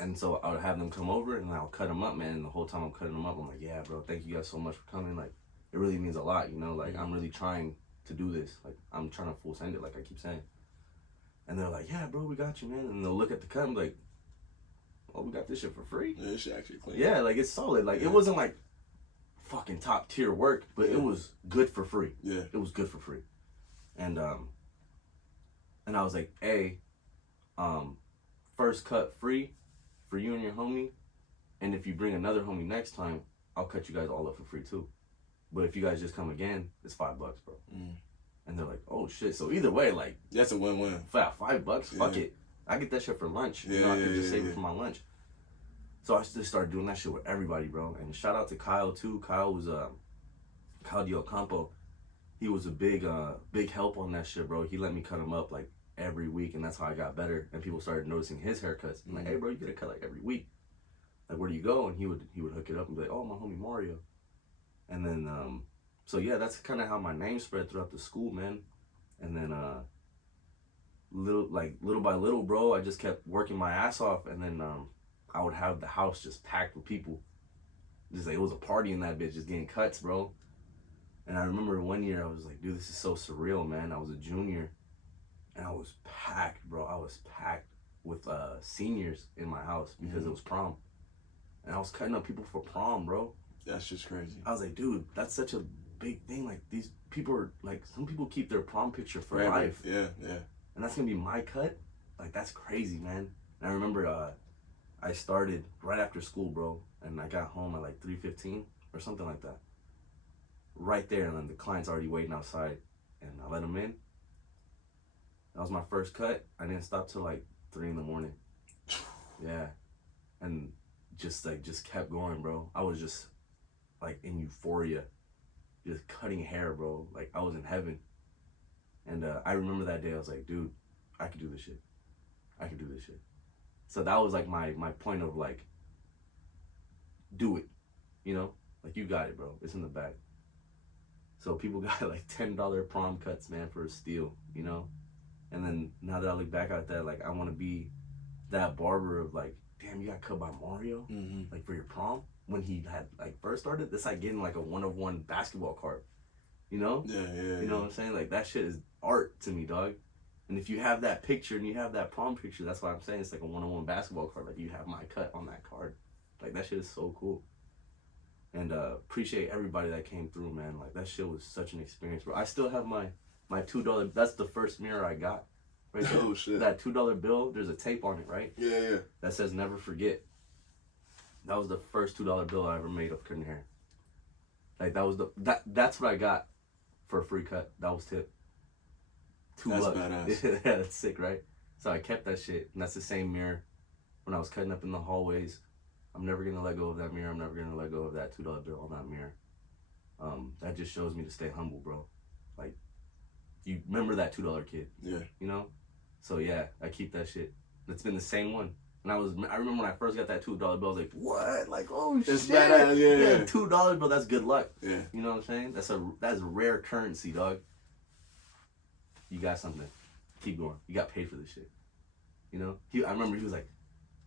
And so I would have them come over and I'll cut them up, man. And the whole time I'm cutting them up, I'm like, yeah, bro, thank you guys so much for coming. Like, it really means a lot, you know? Like, I'm really trying to do this. Like, I'm trying to full send it, like I keep saying. And they're like, yeah, bro, we got you, man. And they'll look at the cut and be like, oh, we got this shit for free? Yeah, this shit actually clean. Yeah, like, it's solid. Like, it wasn't, like, fucking top tier work, but it was good for free. Yeah. It was good for free. And I was like, hey, first cut free for you and your homie, and if you bring another homie next time, I'll cut you guys all up for free too. But if you guys just come again, it's $5, bro. And they're like, oh shit. So either way, like, that's a win-win. $5, fuck it. I get that shit for lunch. You know, I can just save it for my lunch. So I just started doing that shit with everybody, bro. And shout out to Kyle too. Kyle was Kyle Diocampo. He was a big help on that shit, bro. He let me cut him up like every week, and that's how I got better. And people started noticing his haircuts. I'm like, hey, bro, you get a cut like every week. Like, where do you go? And he would hook it up and be like, oh, my homie Mario. And then, so yeah, that's kind of how my name spread throughout the school, man. And then, little by little, bro, I just kept working my ass off. And then, I would have the house just packed with people. Just like, it was a party in that bitch, just getting cuts, bro. And I remember one year I was like, dude, this is so surreal, man. I was a junior. And I was packed, bro. I was packed with seniors in my house because it was prom. And I was cutting up people for prom, bro. That's just crazy. I was like, dude, that's such a big thing. Like, these people are, like, some people keep their prom picture for life. Yeah. And that's going to be my cut? Like, that's crazy, man. And I remember I started right after school, bro. And I got home at like 3:15 or something like that. Right there. And then the client's already waiting outside. And I let him in. That was my first cut. I didn't stop till like 3 a.m. Yeah. And just kept going, bro. I was just like in euphoria. Just cutting hair, bro. Like, I was in heaven. And I remember that day, I was like, dude, I could do this shit. I could do this shit. So that was like my point of like, do it. You know? Like, you got it, bro. It's in the bag. So people got like $10 prom cuts, man, for a steal, you know? And then now that I look back at that, like, I want to be that barber of like, damn, you got cut by Mario? Like, for your prom? When he had like first started? It's like getting like a 1-of-1 basketball card. You know? Yeah. You know what I'm saying? Like, that shit is art to me, dog. And if you have that picture and you have that prom picture, that's why I'm saying it's like a 1-on-1 basketball card. Like, you have my cut on that card. Like, that shit is so cool. And appreciate everybody that came through, man. Like, that shit was such an experience, bro. I still have my $2. That's the first mirror I got. Right there. Oh shit. That $2 bill, there's a tape on it, right? Yeah. That says never forget. That was the first $2 bill I ever made of cutting hair. Like, that's what I got for a free cut. That was tip. That's $2. badass. Yeah, that's sick, right? So I kept that shit, and that's the same mirror when I was cutting up in the hallways. I'm never gonna let go of that mirror. I'm never gonna let go of that $2 bill on that mirror. That just shows me to stay humble, bro. Like, you remember that $2 kid? Yeah. You know? So yeah, I keep that shit. It's been the same one. And I remember when I first got that $2 bill, I was like, what? Like, oh it's shit. Badass, yeah. $2 bill, that's good luck. Yeah. You know what I'm saying? That's rare currency, dog. You got something. Keep going. You got paid for this shit. You know? I remember he was like,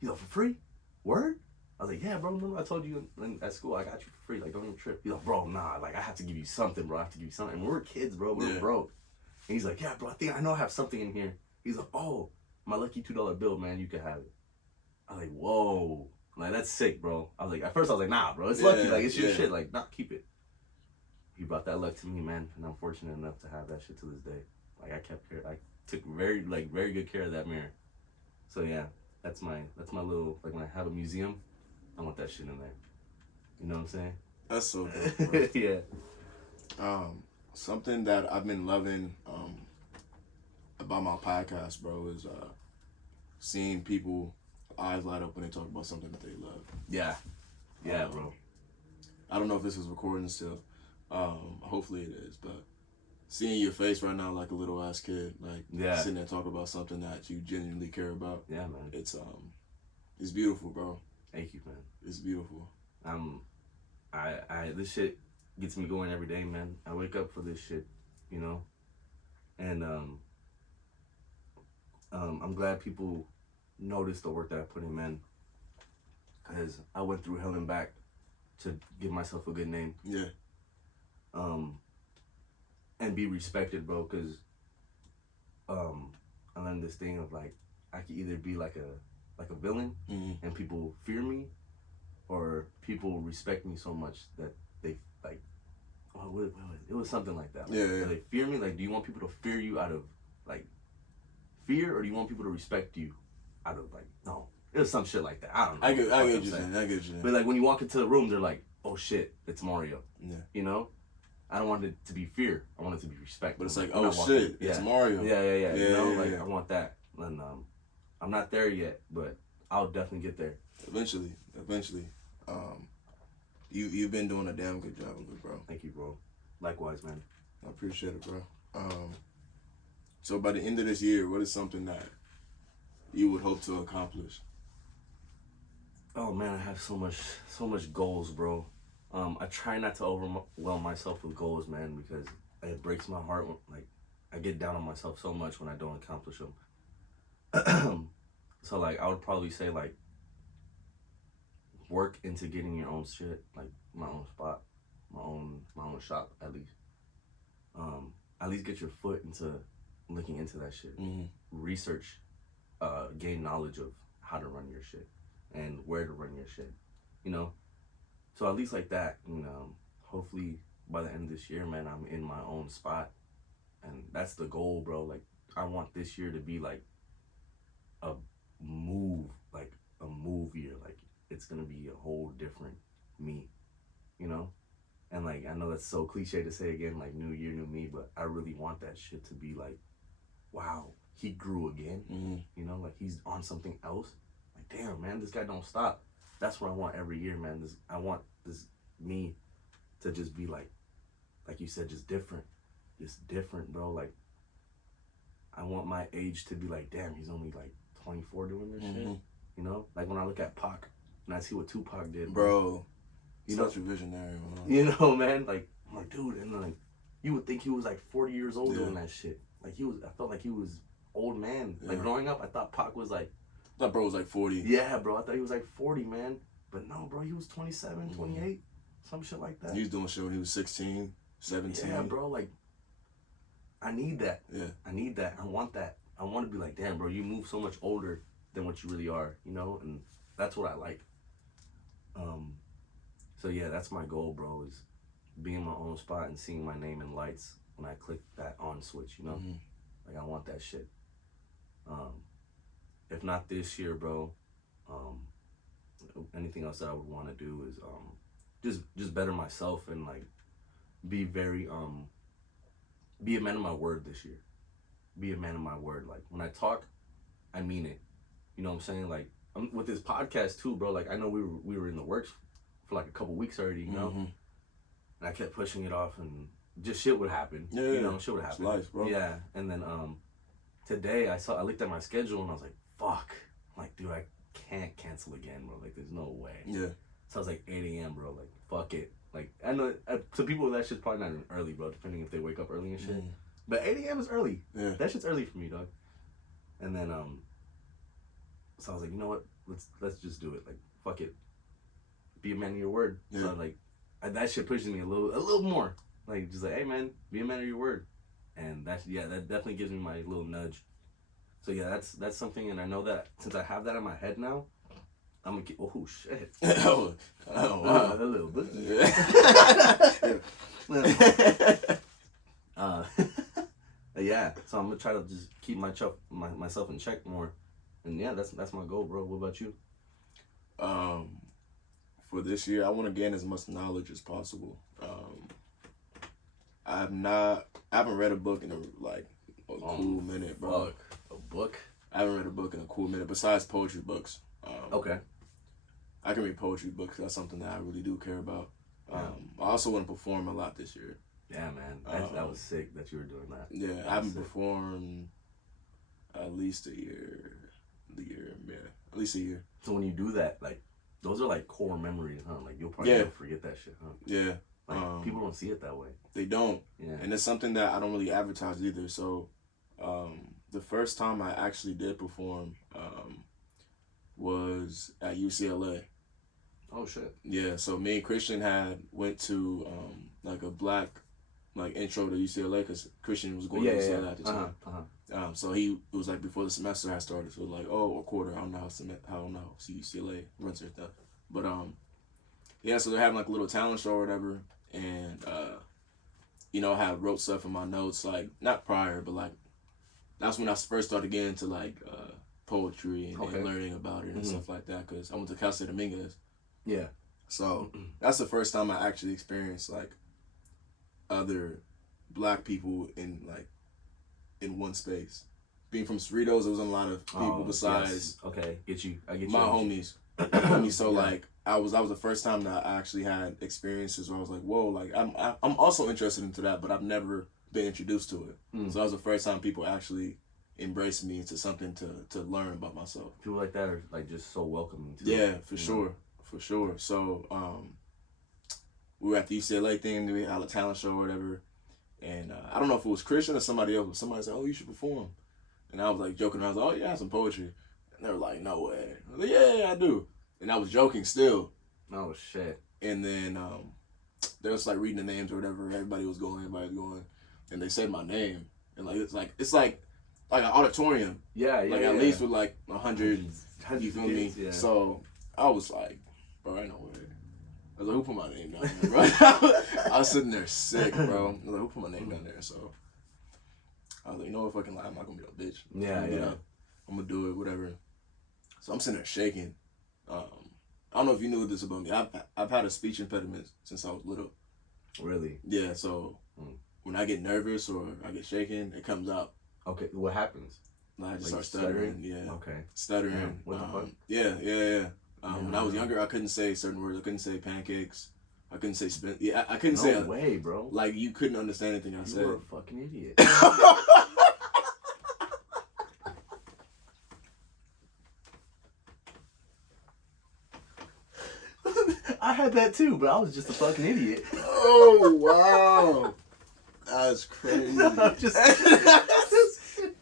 for free? Word? I was like, yeah, bro, remember I told you at school I got you for free. Like, don't even trip. He's like, bro, nah, like, I have to give you something, bro. I have to give you something. And we were kids, bro. We were broke. And he's like, yeah, bro, I know I have something in here. He's like, oh, my lucky $2 bill, man, you can have it. I was like, whoa. Like, that's sick, bro. I was like, at first I was like, nah, bro, it's lucky. Like, it's your shit. Like, nah, keep it. He brought that luck to me, man. And I'm fortunate enough to have that shit to this day. Like, I took very good care of that mirror. So, yeah, that's my little, like, when I have a museum, I want that shit in there. You know what I'm saying? That's so dope, bro. Yeah. Something that I've been loving about my podcast, bro, is seeing people eyes light up when they talk about something that they love. Yeah. Yeah, bro. I don't know if this is recording still. Hopefully it is, but seeing your face right now like a little ass kid, like sitting there talking about something that you genuinely care about. Yeah, man. It's beautiful, bro. Thank you, man. It's beautiful. This shit gets me going every day, man. I wake up for this shit, you know? And I'm glad people notice the work that I put in, man. Because I went through hell and back to give myself a good name. Yeah. And be respected, bro, because I learned this thing of, like, I could either be like a villain and people fear me, or people respect me so much that they, like, it was something like that. Like, yeah. They fear me. Like, do you want people to fear you out of, like, fear, or do you want people to respect you out of, like, no? It was some shit like that. I don't know. I get what you're saying. But, like, when you walk into the room, they're like, oh shit, it's Mario. Yeah. You know? I don't want it to be fear. I want it to be respect. But it's like, oh shit, it's Mario. Yeah. You know, like, I want that. And I'm not there yet, but I'll definitely get there. Eventually. You've been doing a damn good job of it, bro. Thank you, bro. Likewise, man. I appreciate it, bro. So by the end of this year, what is something that you would hope to accomplish? Oh man, I have so much goals, bro. I try not to overwhelm myself with goals, man, because it breaks my heart when, like, I get down on myself so much when I don't accomplish them. So, like, I would probably say, like, work into getting your own shit, like my own spot, my own shop, at least. At least get your foot into looking into that shit. Research, gain knowledge of how to run your shit and where to run your shit, you know? So at least like that, and hopefully by the end of this year, man, I'm in my own spot. And that's the goal, bro. Like, I want this year to be like a move year. Like, it's gonna be a whole different me, you know? And, like, I know that's so cliche to say again, like, new year, new me, but I really want that shit to be like, wow, he grew again. You know, like, he's on something else. Like, damn, man, this guy don't stop. That's what I want every year, man. I want this me to just be like you said, just different, bro. Like, I want my age to be like, damn, he's only like 24 doing this shit. You know, like when I look at Pac and I see what Tupac did, bro. You Such a visionary, man. You know, man. Like, I'm like, dude, and like, you would think he was like 40 years old doing that shit. Like, I felt like he was old man. Like, growing up, I thought Pac was like. That bro was like 40. Yeah, bro. I thought he was like 40, man. But no, bro, he was 27, 28, some shit like that. He was doing shit when he was 16, 17. Yeah, bro. Like, I need that. Yeah. I need that. I want that. I want to be like, damn, bro, you move so much older than what you really are, you know? And that's what I like. So yeah, that's my goal, bro, is being in my own spot and seeing my name in lights when I click that on switch, you know? Mm-hmm. Like, I want that shit. If not this year, bro, anything else that I would want to do is just better myself and, like, be very, be a man of my word this year. Be a man of my word. Like, when I talk, I mean it. You know what I'm saying? Like, with this podcast, too, bro, like, I know we were in the works for, like, a couple weeks already, you know? Mm-hmm. And I kept pushing it off, and just shit would happen. Yeah, you know, shit would happen. It's life, bro. Yeah, and then today I looked at my schedule and I was like, fuck. I'm like, dude, I can't cancel again, bro. Like, there's no way. Yeah. So I was like, 8 a.m., bro. Like, fuck it. Like, I know to people that shit's probably not even early, bro. Depending if they wake up early and shit. Mm-hmm. But 8 a.m. is early. Yeah. That shit's early for me, dog. And then so I was like, you know what? Let's just do it. Like, fuck it. Be a man of your word. Yeah. So like, that shit pushes me a little more. Like, just like, hey man, be a man of your word. And that definitely gives me my little nudge. So yeah, that's something, and I know that since I have that in my head now, I'm gonna keep. Oh shit! Oh wow! A little bit. Yeah. So I'm gonna try to just keep myself in check more, and yeah, that's my goal, bro. What about you? For this year, I want to gain as much knowledge as possible. I haven't read a book in a cool minute, bro. Fuck. A book? I haven't read a book in a cool minute besides poetry books. Okay. I can read poetry books. That's something that I really do care about. Yeah. I also want to perform a lot this year. Yeah, man. That was sick that you were doing that. Yeah, I haven't performed at least a year. At least a year. So when you do that, like, those are like core memories, huh? Like, you'll probably never forget that shit, huh? Yeah. Like, people don't see it that way. They don't. Yeah. And it's something that I don't really advertise either. So, the first time I actually did perform was at UCLA. Oh shit. Yeah. So me and Christian went to like a black intro to UCLA because Christian was going to UCLA at the time. So it was like before the semester had started. So it was like, a quarter. I don't know how UCLA runs their stuff. But yeah. So they're having like a little talent show or whatever, and I had wrote stuff in my notes, like not prior, but like that's when I first started getting into like poetry and learning about it and stuff like that. Because I went to Cal State Dominguez. Yeah. So that's the first time I actually experienced like other black people in one space. Being from Cerritos, there wasn't a lot of people besides I get you. my homies. So like I was the first time that I actually had experiences where I was like, whoa, like I'm also interested into that, but I've never been introduced to it. So that was the first time people actually embraced me into something to learn about myself. People like that are like just so welcoming to Yeah, for sure. So we were at the UCLA thing, we had a talent show or whatever, and I don't know if it was Christian or somebody else, but somebody said, oh, you should perform. And I was like joking around, I was like, oh yeah, I have some poetry. And they were like, no way. I was like, yeah, I do. And I was joking still. Oh shit. And then they was like reading the names or whatever, everybody was going, and they said my name. And like it's like an auditorium. Yeah. At least with like 100, you feel me? Yeah. So I was like, bro, ain't no way. I was like, who put my name down there, bro? I was sitting there sick, bro. I was like, who put my name down there? So I was like, you know what, fucking lie, I'm not gonna be a bitch. Yeah. I'm gonna do it, whatever. So I'm sitting there shaking. I don't know if you knew this about me. I've had a speech impediment since I was little. Really? Yeah. So when I get nervous or I get shaken, it comes out. Okay. What happens? I just start stuttering. Yeah. Okay. Stuttering. Damn. What the fuck? Yeah. When I was younger, I couldn't say certain words. I couldn't say pancakes. I couldn't say spin. Yeah, I couldn't say. No way, bro. Like you couldn't understand anything I said. You were a fucking idiot. I had that too, but I was just a fucking idiot. Oh wow, that's crazy. No,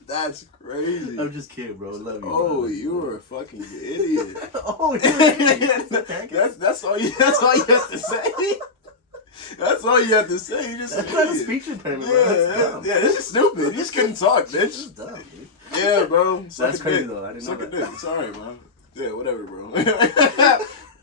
that's crazy. I'm just kidding, bro. I love you. Oh, bro. you were a fucking idiot. Oh, you're an idiot. That's all you have to say. That's all you have to say. You just that's not a speech impairment. Yeah, this is stupid. You just couldn't talk, bitch. This is dumb, dude. Yeah, bro. That's crazy though. I didn't know that. It's alright, bro. Yeah, whatever, bro.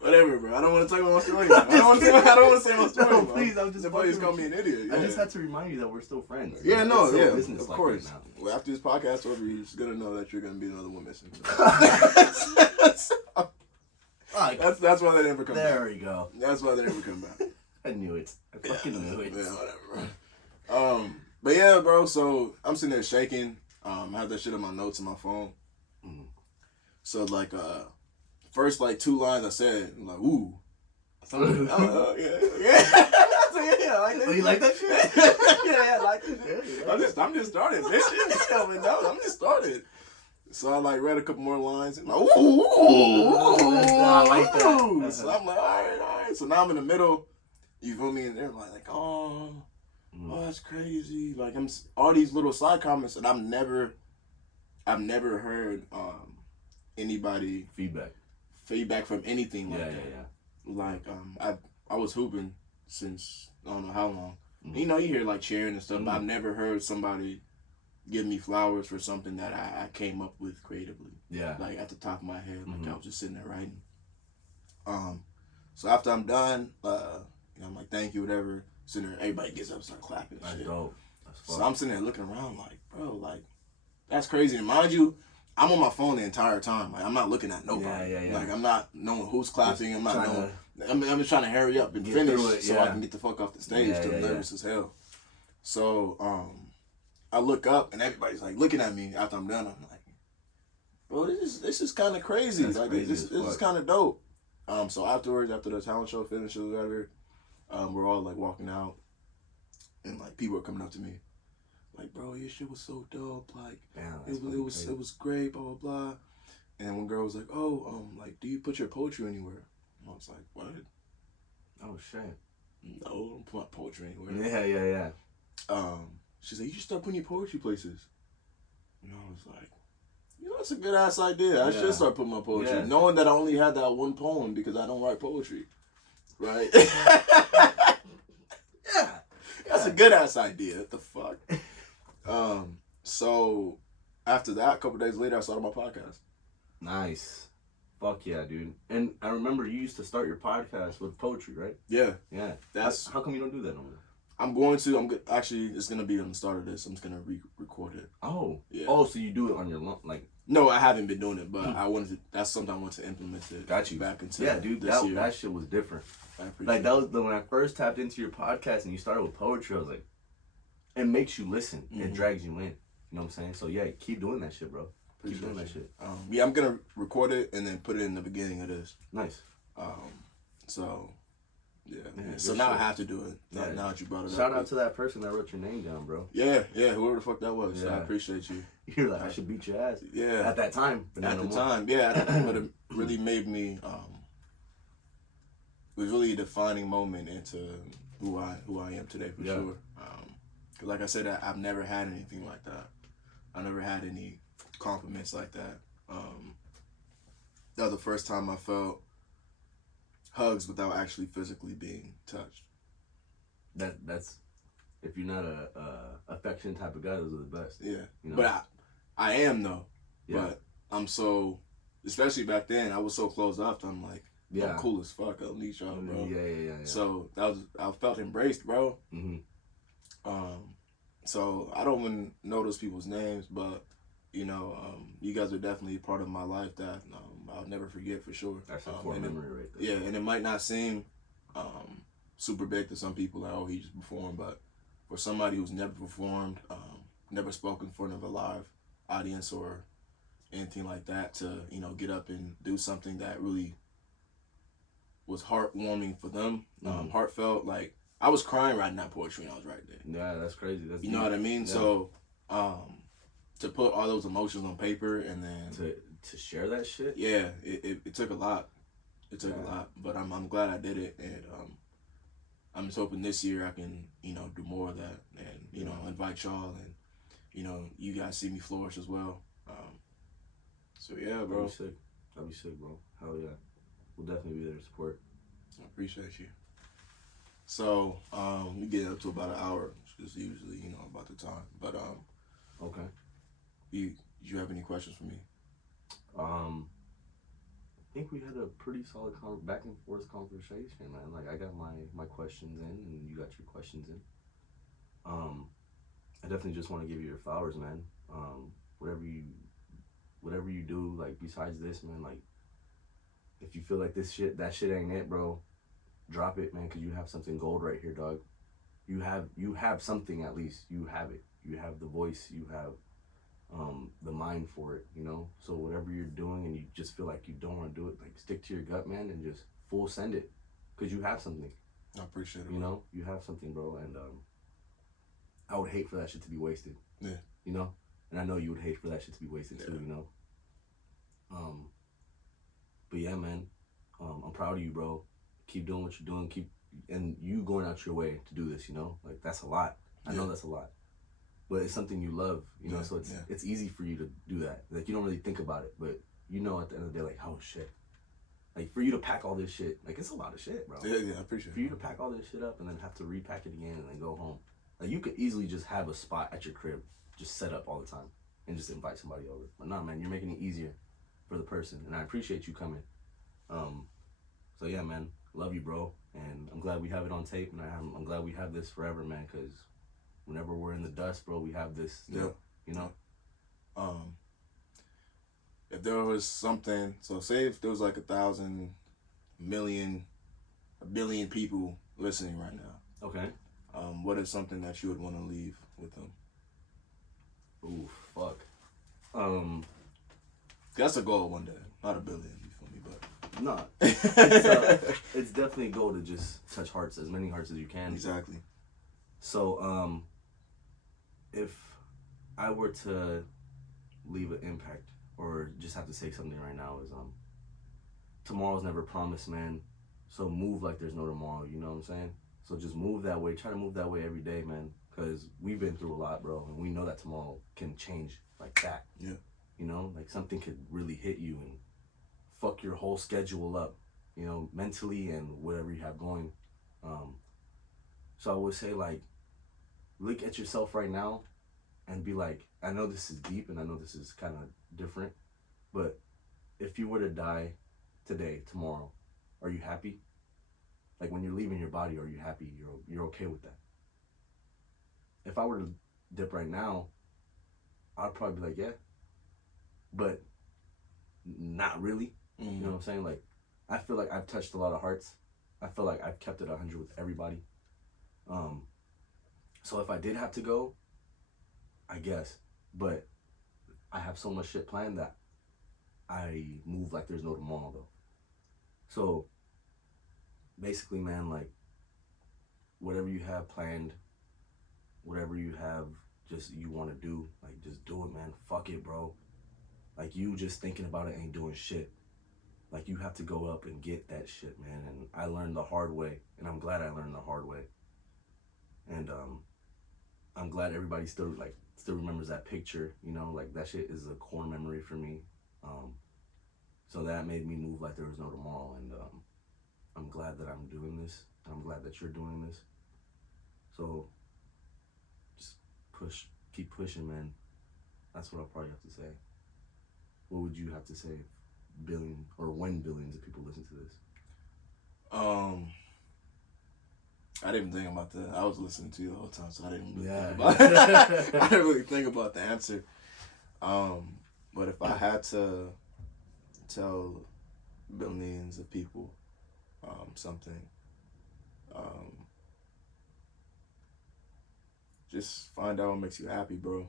Whatever, bro. I don't want to talk about my story. I don't want to say my story. No, bro. please. I'm just. Somebody's call me an idiot. I just had to remind you that we're still friends. Yeah, no, yeah, of course. Right now. Well, after this podcast over, he's gonna know that you're gonna be another one missing. That's why they never come back. There we go. That's why they never come back. I knew it. I fucking knew it. Yeah, whatever, bro. But yeah, bro. So I'm sitting there shaking. I have that shit on my notes on my phone. So like, first like 2 lines I said, I'm like, ooh. So, yeah. So, yeah, like that. Oh, you like that shit? Yeah, I like that shit. I'm just started, bitch. I'm just started. So I like read a couple more lines and like, ooh, I like that. So I'm like, all right. So now I'm in the middle. You feel me? And they're like, oh, that's crazy. Like all these little side comments that I've never heard anybody feedback from anything like that. Yeah. Like I was hooping since I don't know how long. You know, you hear like cheering and stuff, but I've never heard somebody give me flowers for something that I came up with creatively. Yeah. Like at the top of my head, like I was just sitting there writing. So after I'm done, I'm like, thank you, whatever. Sitting there, everybody gets up and start clapping and that's shit. Dope. So I'm sitting there looking around like, bro, like, that's crazy. And mind you, I'm on my phone the entire time. Like, I'm not looking at nobody. Yeah. Like, I'm not knowing who's clapping. I'm not knowing. I'm just trying to hurry up and finish so I can get the fuck off the stage. I'm nervous as hell. So, I look up and everybody's like looking at me after I'm done. I'm like, bro, this is kind of crazy. That's like crazy this is kind of dope. So afterwards, after the talent show finishes, whatever, we're all like walking out, and like people are coming up to me, like, bro, your shit was so dope. Like, it was great. Blah blah blah. And one girl was like, oh, like, do you put your poetry anywhere? And I was like, what? Oh shit. No, I don't put my poetry anywhere. Yeah. She's like, you should start putting your poetry places. And I was like, you know, that's a good ass idea. I should start putting my poetry. Knowing that I only had that one poem because I don't write poetry. Right? That's a good ass idea. What the fuck? So after that, a couple days later, I started my podcast. Nice. Fuck yeah, dude. And I remember you used to start your podcast with poetry, right? Yeah. Yeah. How come you don't do that no more? I'm going to. Actually, it's going to be on the start of this. I'm just going to record it. Oh. Yeah. Oh, so you do it on your like... No, I haven't been doing it, but that's something I want to implement it. Got you. Back into dude, this year. That shit was different. Like, that was when I first tapped into your podcast and you started with poetry, I was like, it makes you listen. It drags you in. You know what I'm saying? So, yeah, keep doing that shit, bro. Keep doing that shit. Yeah, I'm going to record it and then put it in the beginning of this. Nice. So... Yeah. So now I have to do it. Now that you brought it up. Shout out to that person that wrote your name down, bro. Yeah, whoever the fuck that was. Yeah. I appreciate you. You're like, I should beat your ass. Yeah. At that time. But at the time, but it really made me. It was really a defining moment into who I am today for sure. Cause like I said, I've never had anything like that. I never had any compliments like that. That was the first time I felt hugs without actually physically being touched. That's if you're not a affection type of guy, those are the best. Yeah, you know? But I am though. Yeah. But I'm so, especially back then, I was so closed up. I'm like, I'm cool as fuck. I don't need y'all, bro. Yeah. So I felt embraced, bro. So I don't even know those people's names, but you know, you guys are definitely part of my life that I'll never forget for sure. That's a core memory right there. Yeah, and it might not seem super big to some people, like, oh, he just performed, but for somebody who's never performed, never spoken in front of a live audience or anything like that, to, you know, get up and do something that really was heartwarming for them, heartfelt. Like, I was crying writing that poetry when I was right there. Yeah, that's crazy. That's you know what I mean? Yeah. So, to put all those emotions on paper and then to share that shit. Yeah, it took a lot. It took a lot, but I'm glad I did it, and I'm just hoping this year I can, you know, do more of that, and you know, invite y'all, and you know, you guys see me flourish as well. So yeah, bro. That'd be sick, bro. Hell yeah, we'll definitely be there to support. I appreciate you. So we get up to about an hour, which is usually, you know, about the time. But okay. You have any questions for me? think we had a pretty solid back and forth conversation, man. Like, I got my questions in, and you got your questions in. I definitely just want to give you your flowers, man. Whatever you do, like, besides this, man, like, if you feel like that shit ain't it, bro, drop it, man, because you have something gold right here, dog. You have something, at least. You have it. You have the voice. You have the mind for it, you know? So whatever you're doing and you just feel like you don't want to do it, like, stick to your gut, man, and just full send it, because you have something. I appreciate it. You know? You have something, bro, and I would hate for that shit to be wasted. Yeah. You know? And I know you would hate for that shit to be wasted too, you know? But yeah, man, I'm proud of you, bro. Keep doing what you're doing. And you going out your way to do this, you know? Like, that's a lot. I know that's a lot. But it's something you love, you know? So it's easy for you to do that. Like, you don't really think about it, but you know at the end of the day, like, oh, shit. Like, for you to pack all this shit, like, it's a lot of shit, bro. Yeah, I appreciate it. For you to pack all this shit up and then have to repack it again and then go home. Like, you could easily just have a spot at your crib, just set up all the time, and just invite somebody over. But nah, man, you're making it easier for the person, and I appreciate you coming. So yeah, man, love you, bro, and I'm glad we have it on tape, and I'm glad we have this forever, man, because whenever we're in the dust, bro, we have this. You know. If there was something, so say if there was like 1,000 million, 1 billion people listening right now. Okay. What is something that you would want to leave with them? Ooh, fuck. That's a goal one day, not 1 billion. You feel me? But no, it's definitely a goal to just touch hearts, as many hearts as you can. Exactly. So, if I were to leave an impact, or just have to say something right now, is tomorrow's never promised, man. So move like there's no tomorrow. You know what I'm saying? So just move that way. Try to move that way every day, man. Because we've been through a lot, bro, and we know that tomorrow can change like that. Yeah. You know, like something could really hit you and fuck your whole schedule up, you know, mentally and whatever you have going. So I would say, like, look at yourself right now and be like, I know this is deep and I know this is kind of different, but if you were to die today, tomorrow, are you happy? Like, when you're leaving your body, are you happy? You're okay with that? If I were to dip right now, I'd probably be like, yeah, but not really. You know what I'm saying? Like, I feel like I've touched a lot of hearts. I feel like I've kept it 100 with everybody. So if I did have to go, I guess, but I have so much shit planned that I move like there's no tomorrow, though. So basically, man, like, whatever you have planned, whatever you have just you want to do, like, just do it, man. Fuck it, bro. Like, you just thinking about it ain't doing shit. Like, you have to go up and get that shit, man. And I learned the hard way, and I'm glad I learned the hard way. And I'm glad everybody still remembers that picture, you know, like, that shit is a core memory for me. So that made me move like there was no tomorrow, and I'm glad that I'm doing this, and I'm glad that you're doing this. So just keep pushing, man. That's what I'll probably have to say. What would you have to say if when billions of people listen to this? I didn't even think about that. I was listening to you the whole time, so I didn't really think about it. I didn't really think about the answer. But if I had to tell billions of people something, just find out what makes you happy, bro.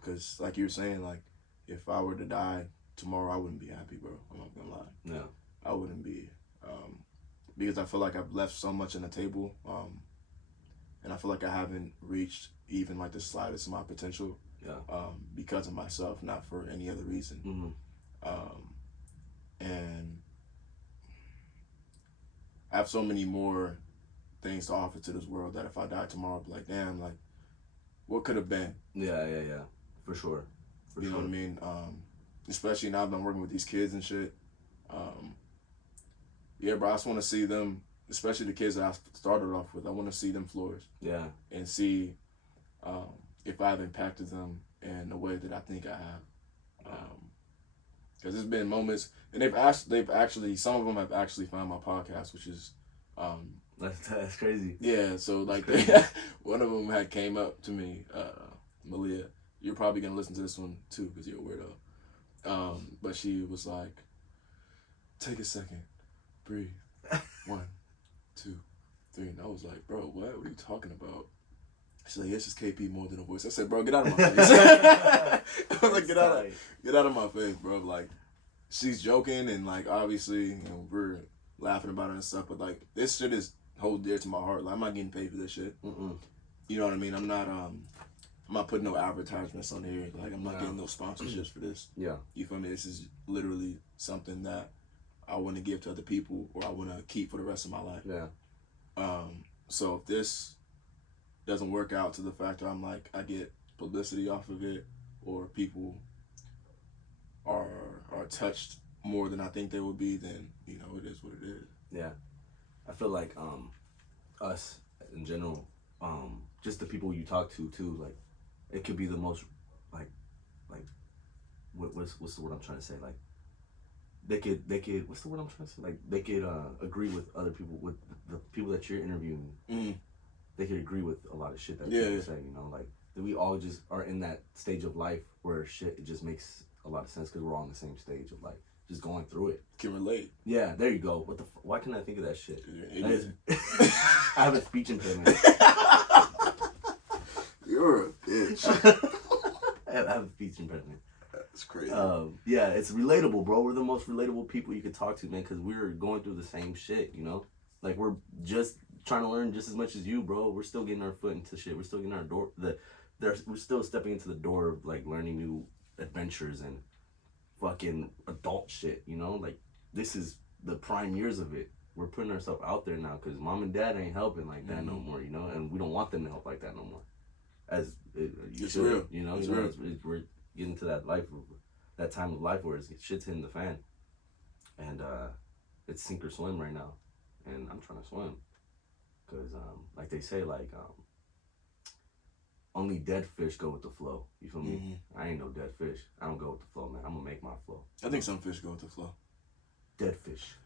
Because like you were saying, like, if I were to die tomorrow, I wouldn't be happy, bro. I'm not gonna lie. No. I wouldn't be. Because I feel like I've left so much on the table, and I feel like I haven't reached even like the slightest of my potential. Yeah. Because of myself, not for any other reason. And I have so many more things to offer to this world that if I die tomorrow, I'd be like, damn, like, what could have been? Yeah. For sure. You know what I mean? Especially now I've been working with these kids and shit. Yeah, bro, I just want to see them, especially the kids that I started off with. I want to see them flourish. Yeah. And see if I have impacted them in the way that I think I have. Because there's been moments, and they've actually some of them have actually found my podcast, which is, that's crazy. Yeah, so like one of them had came up to me, Malia. You're probably gonna listen to this one too because you're a weirdo. But she was like, "Take a second, breathe, 1, 2, 3," and I was like, "Bro, what are you talking about?" She's like, "It's just KP more than a voice." I said, "Bro, get out of my face." I was like, get out of my face, bro. Like, she's joking and like obviously, you know, we're laughing about it and stuff, but like this shit is hold dear to my heart. Like, I'm not getting paid for this shit. You know what I mean? I'm not putting no advertisements on here. Like, I'm not getting no sponsorships for this. Yeah. You feel me? This is literally something that I want to give to other people or I want to keep for the rest of my life. Yeah. So if this doesn't work out to the fact that I'm like, I get publicity off of it or people are touched more than I think they would be, then, you know, it is what it is. Yeah. I feel like us in general, just the people you talk to too, like it could be the most like what's the word I'm trying to say? Like they could what's the word I'm trying to say? Like they could agree with other people, with the people that you're interviewing. They could agree with a lot of shit that you're saying, you know, like we all just are in that stage of life where shit, it just makes a lot of sense because we're all on the same stage of life, just going through it. Can relate. Yeah, there you go. Why can't I think of that shit? I have a speech impediment. You're a bitch. I have a speech impediment. That's crazy. Yeah, it's relatable, bro. We're the most relatable people you could talk to, man, because we're going through the same shit, you know? Like, we're just trying to learn just as much as you, bro. We're still getting our foot into shit. We're still getting our door. We're still stepping into the door of, like, learning new adventures and fucking adult shit, you know? Like, this is the prime years of it. We're putting ourselves out there now because mom and dad ain't helping like that no more, you know? And we don't want them to help like that no more. It's real. You know? It's you know, real. We're getting to that time of life where shit's hitting the fan. And it's sink or swim right now. And I'm trying to swim. Because, like they say, like, only dead fish go with the flow. You feel me? I ain't no dead fish. I don't go with the flow, man. I'm going to make my flow. I think some fish go with the flow. Dead fish.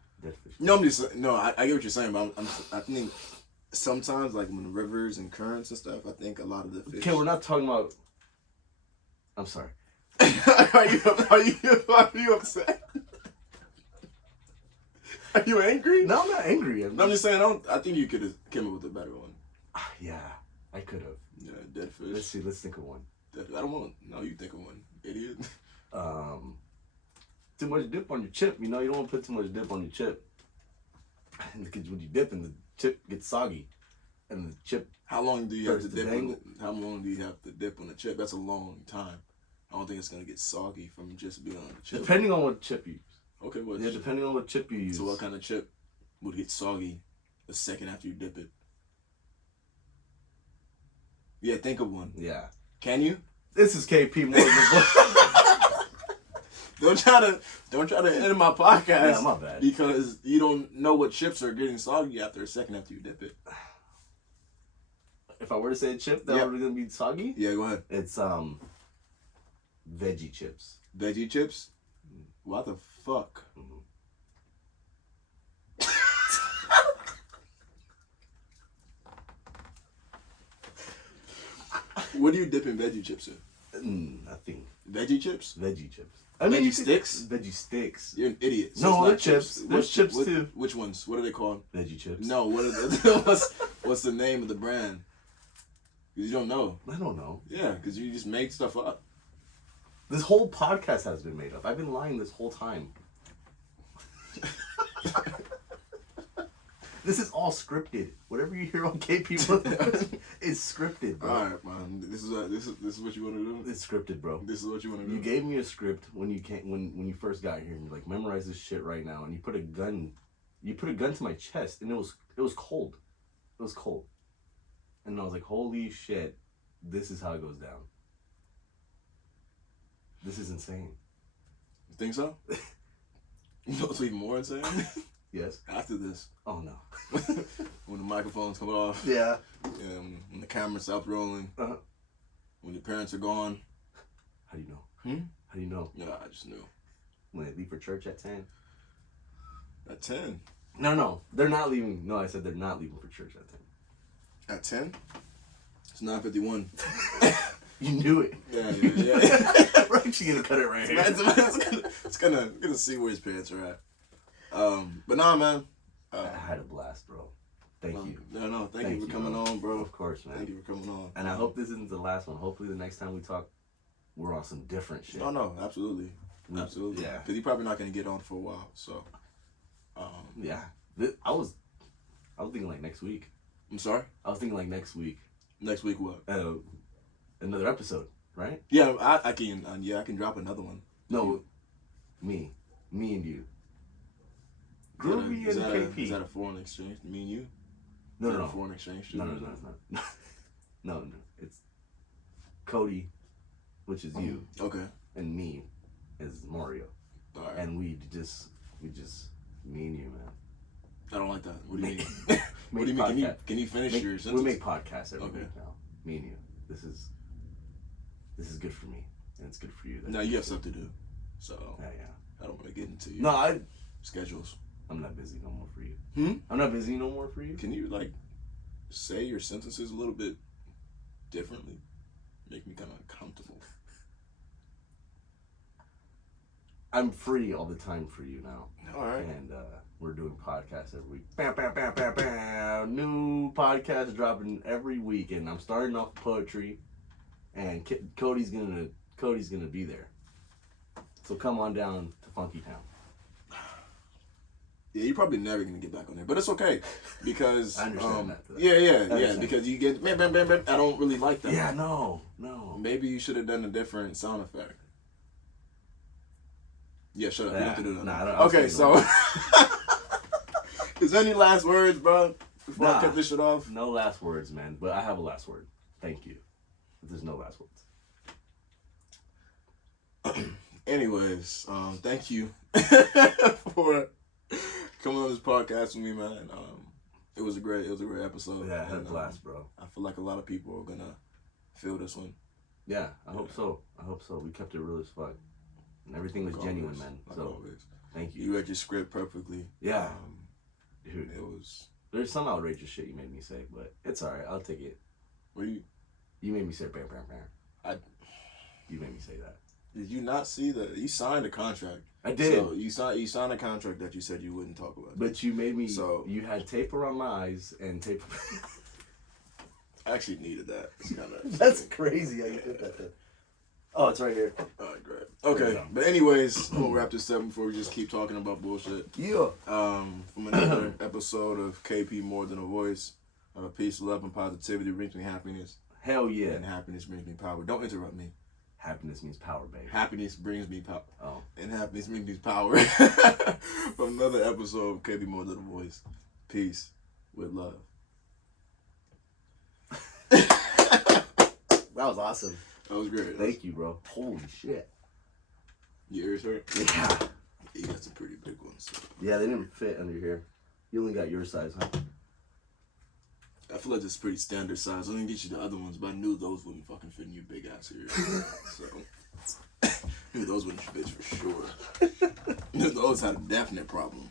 No, I get what you're saying, but I think sometimes, like, when the rivers and currents and stuff, I think a lot of the fish... Okay, we're not talking about... I'm sorry. Are you upset? Are you angry? No, I'm not angry. I'm just saying, I think you could have came up with a better one. Yeah, I could have. Yeah, dead fish. Let's think of one. I don't want... No, you think of one, idiot. Too much dip on your chip, you know? You don't want to put too much dip on your chip. Because when you dip and the chip gets soggy. And the chip... How long do you have to dip on the chip? That's a long time. I don't think it's going to get soggy from just being on the chip. Depending on what chip you use. Okay, depending on what chip you use. So what kind of chip would get soggy the second after you dip it? Yeah, think of one. Yeah. Can you? This is KP more Don't try to end my podcast. Yeah, my bad. Because you don't know what chips are getting soggy after a second after you dip it. If I were to say a chip that were gonna be soggy? Yeah, go ahead. It's veggie chips. Veggie chips? What the fuck? What do you dip in veggie chips in? Nothing. Veggie chips? Veggie chips. Veggie sticks? Veggie sticks. You're an idiot. So no, they're chips. There's chips too. Which ones? What are they called? Veggie chips. No, what's the name of the brand? You don't know. I don't know. Yeah, because you just make stuff up. This whole podcast has been made up. I've been lying this whole time. This is all scripted. Whatever you hear on KP is scripted, bro. All right, man. This is what you want to do. It's scripted, bro. This is what you want to do. You gave me a script when you first got here, and you're like, memorize this shit right now. And you put a gun to my chest, and it was cold. It was cold, and I was like, holy shit, this is how it goes down. This is insane. You think so? You know what's even more insane? Yes. After this. Oh no. When the microphones come off. Yeah. When the camera stops rolling. When your parents are gone. How do you know? How do you know? Yeah, I just knew. when they leave for church at 10? At 10? No, they're not leaving. No, I said they're not leaving for church at 10. At 10? It's 9:51. You knew it. Yeah. Right, you gonna cut it right here. It's gonna see where his pants are at. But nah, man. I had a blast, bro. Thank you. No, thank you for coming on, bro. Of course, man. Thank you for coming on. And I hope this isn't the last one. Hopefully the next time we talk, we're on some different shit. Oh, no, absolutely. Absolutely. Yeah. Because you're probably not going to get on for a while, so. Yeah. I was thinking like next week. I'm sorry? I was thinking like next week. Next week what? Another episode, right? Yeah, I can drop another one. No, me and you. Groovy and KP. Is that a foreign exchange? Me and you? No. Foreign exchange? No, it's not. No. It's Kody, which is you. Okay. And me is Mario. All right. And we just me and you, man. I don't like that. What do you mean? What do you mean? Can you finish your sentence? We make podcasts every week now. Me and you. This is good for me, and it's good for you. Now you have stuff to do, so yeah. I don't want to get into your schedules. I'm not busy no more for you. I'm not busy no more for you. Can you say your sentences a little bit differently? Make me kind of comfortable. I'm free all the time for you now. All right. And we're doing podcasts every week. Bam, bam, bam, bam, bam. New podcasts dropping every week, and I'm starting off poetry. And Cody's gonna be there. So come on down to Funky Town. Yeah, you're probably never gonna get back on there, but it's okay because I understand that. Yeah, because you get bam, bam, bam, bam. I don't really like that. Yeah, no. Maybe you should have done a different sound effect. Yeah, shut up. You don't have to do that. Nah, I don't. Okay, so is there any last words, bro? Before I cut this shit off. No last words, man. But I have a last word. Thank you. But there's no last words. Anyways, thank you for coming on this podcast with me, man. It was a great episode. Yeah, I had a blast, bro. I feel like a lot of people are gonna feel this one. Yeah, I hope so. We kept it real as fuck. And everything was genuine, man. Like so always. Thank you. You read your script perfectly. Yeah. Dude, it was. There's some outrageous shit you made me say, but it's alright. I'll take it. What you made me say bam, bam, bam. You made me say that. Did you not see that? You signed a contract. I did. So you signed a contract that you said you wouldn't talk about. But you made me. So you had tape around my eyes and tape. I actually needed that. That's crazy how you did that. Then. Oh, it's right here. All right, great. Okay, but anyways, I'm gonna wrap this up before we just keep talking about bullshit. Yeah. From another episode of KP More Than a Voice. Peace, love, and positivity brings me happiness. Hell yeah. And happiness brings me power. Don't interrupt me. Happiness means power, baby. Happiness brings me power. Oh. And happiness brings me power. From another episode of KP More Than a Voice. Peace with love. That was awesome. That was great. Thank you, bro. Holy shit. Your ears hurt? Yeah. You got some pretty big ones. So. Yeah, they didn't fit under here. You only got your size, huh? I feel like it's pretty standard size. I didn't get you the other ones, but I knew those wouldn't fucking fit in your big ass ears. So, I knew those wouldn't fit for sure. I knew those had a definite problem.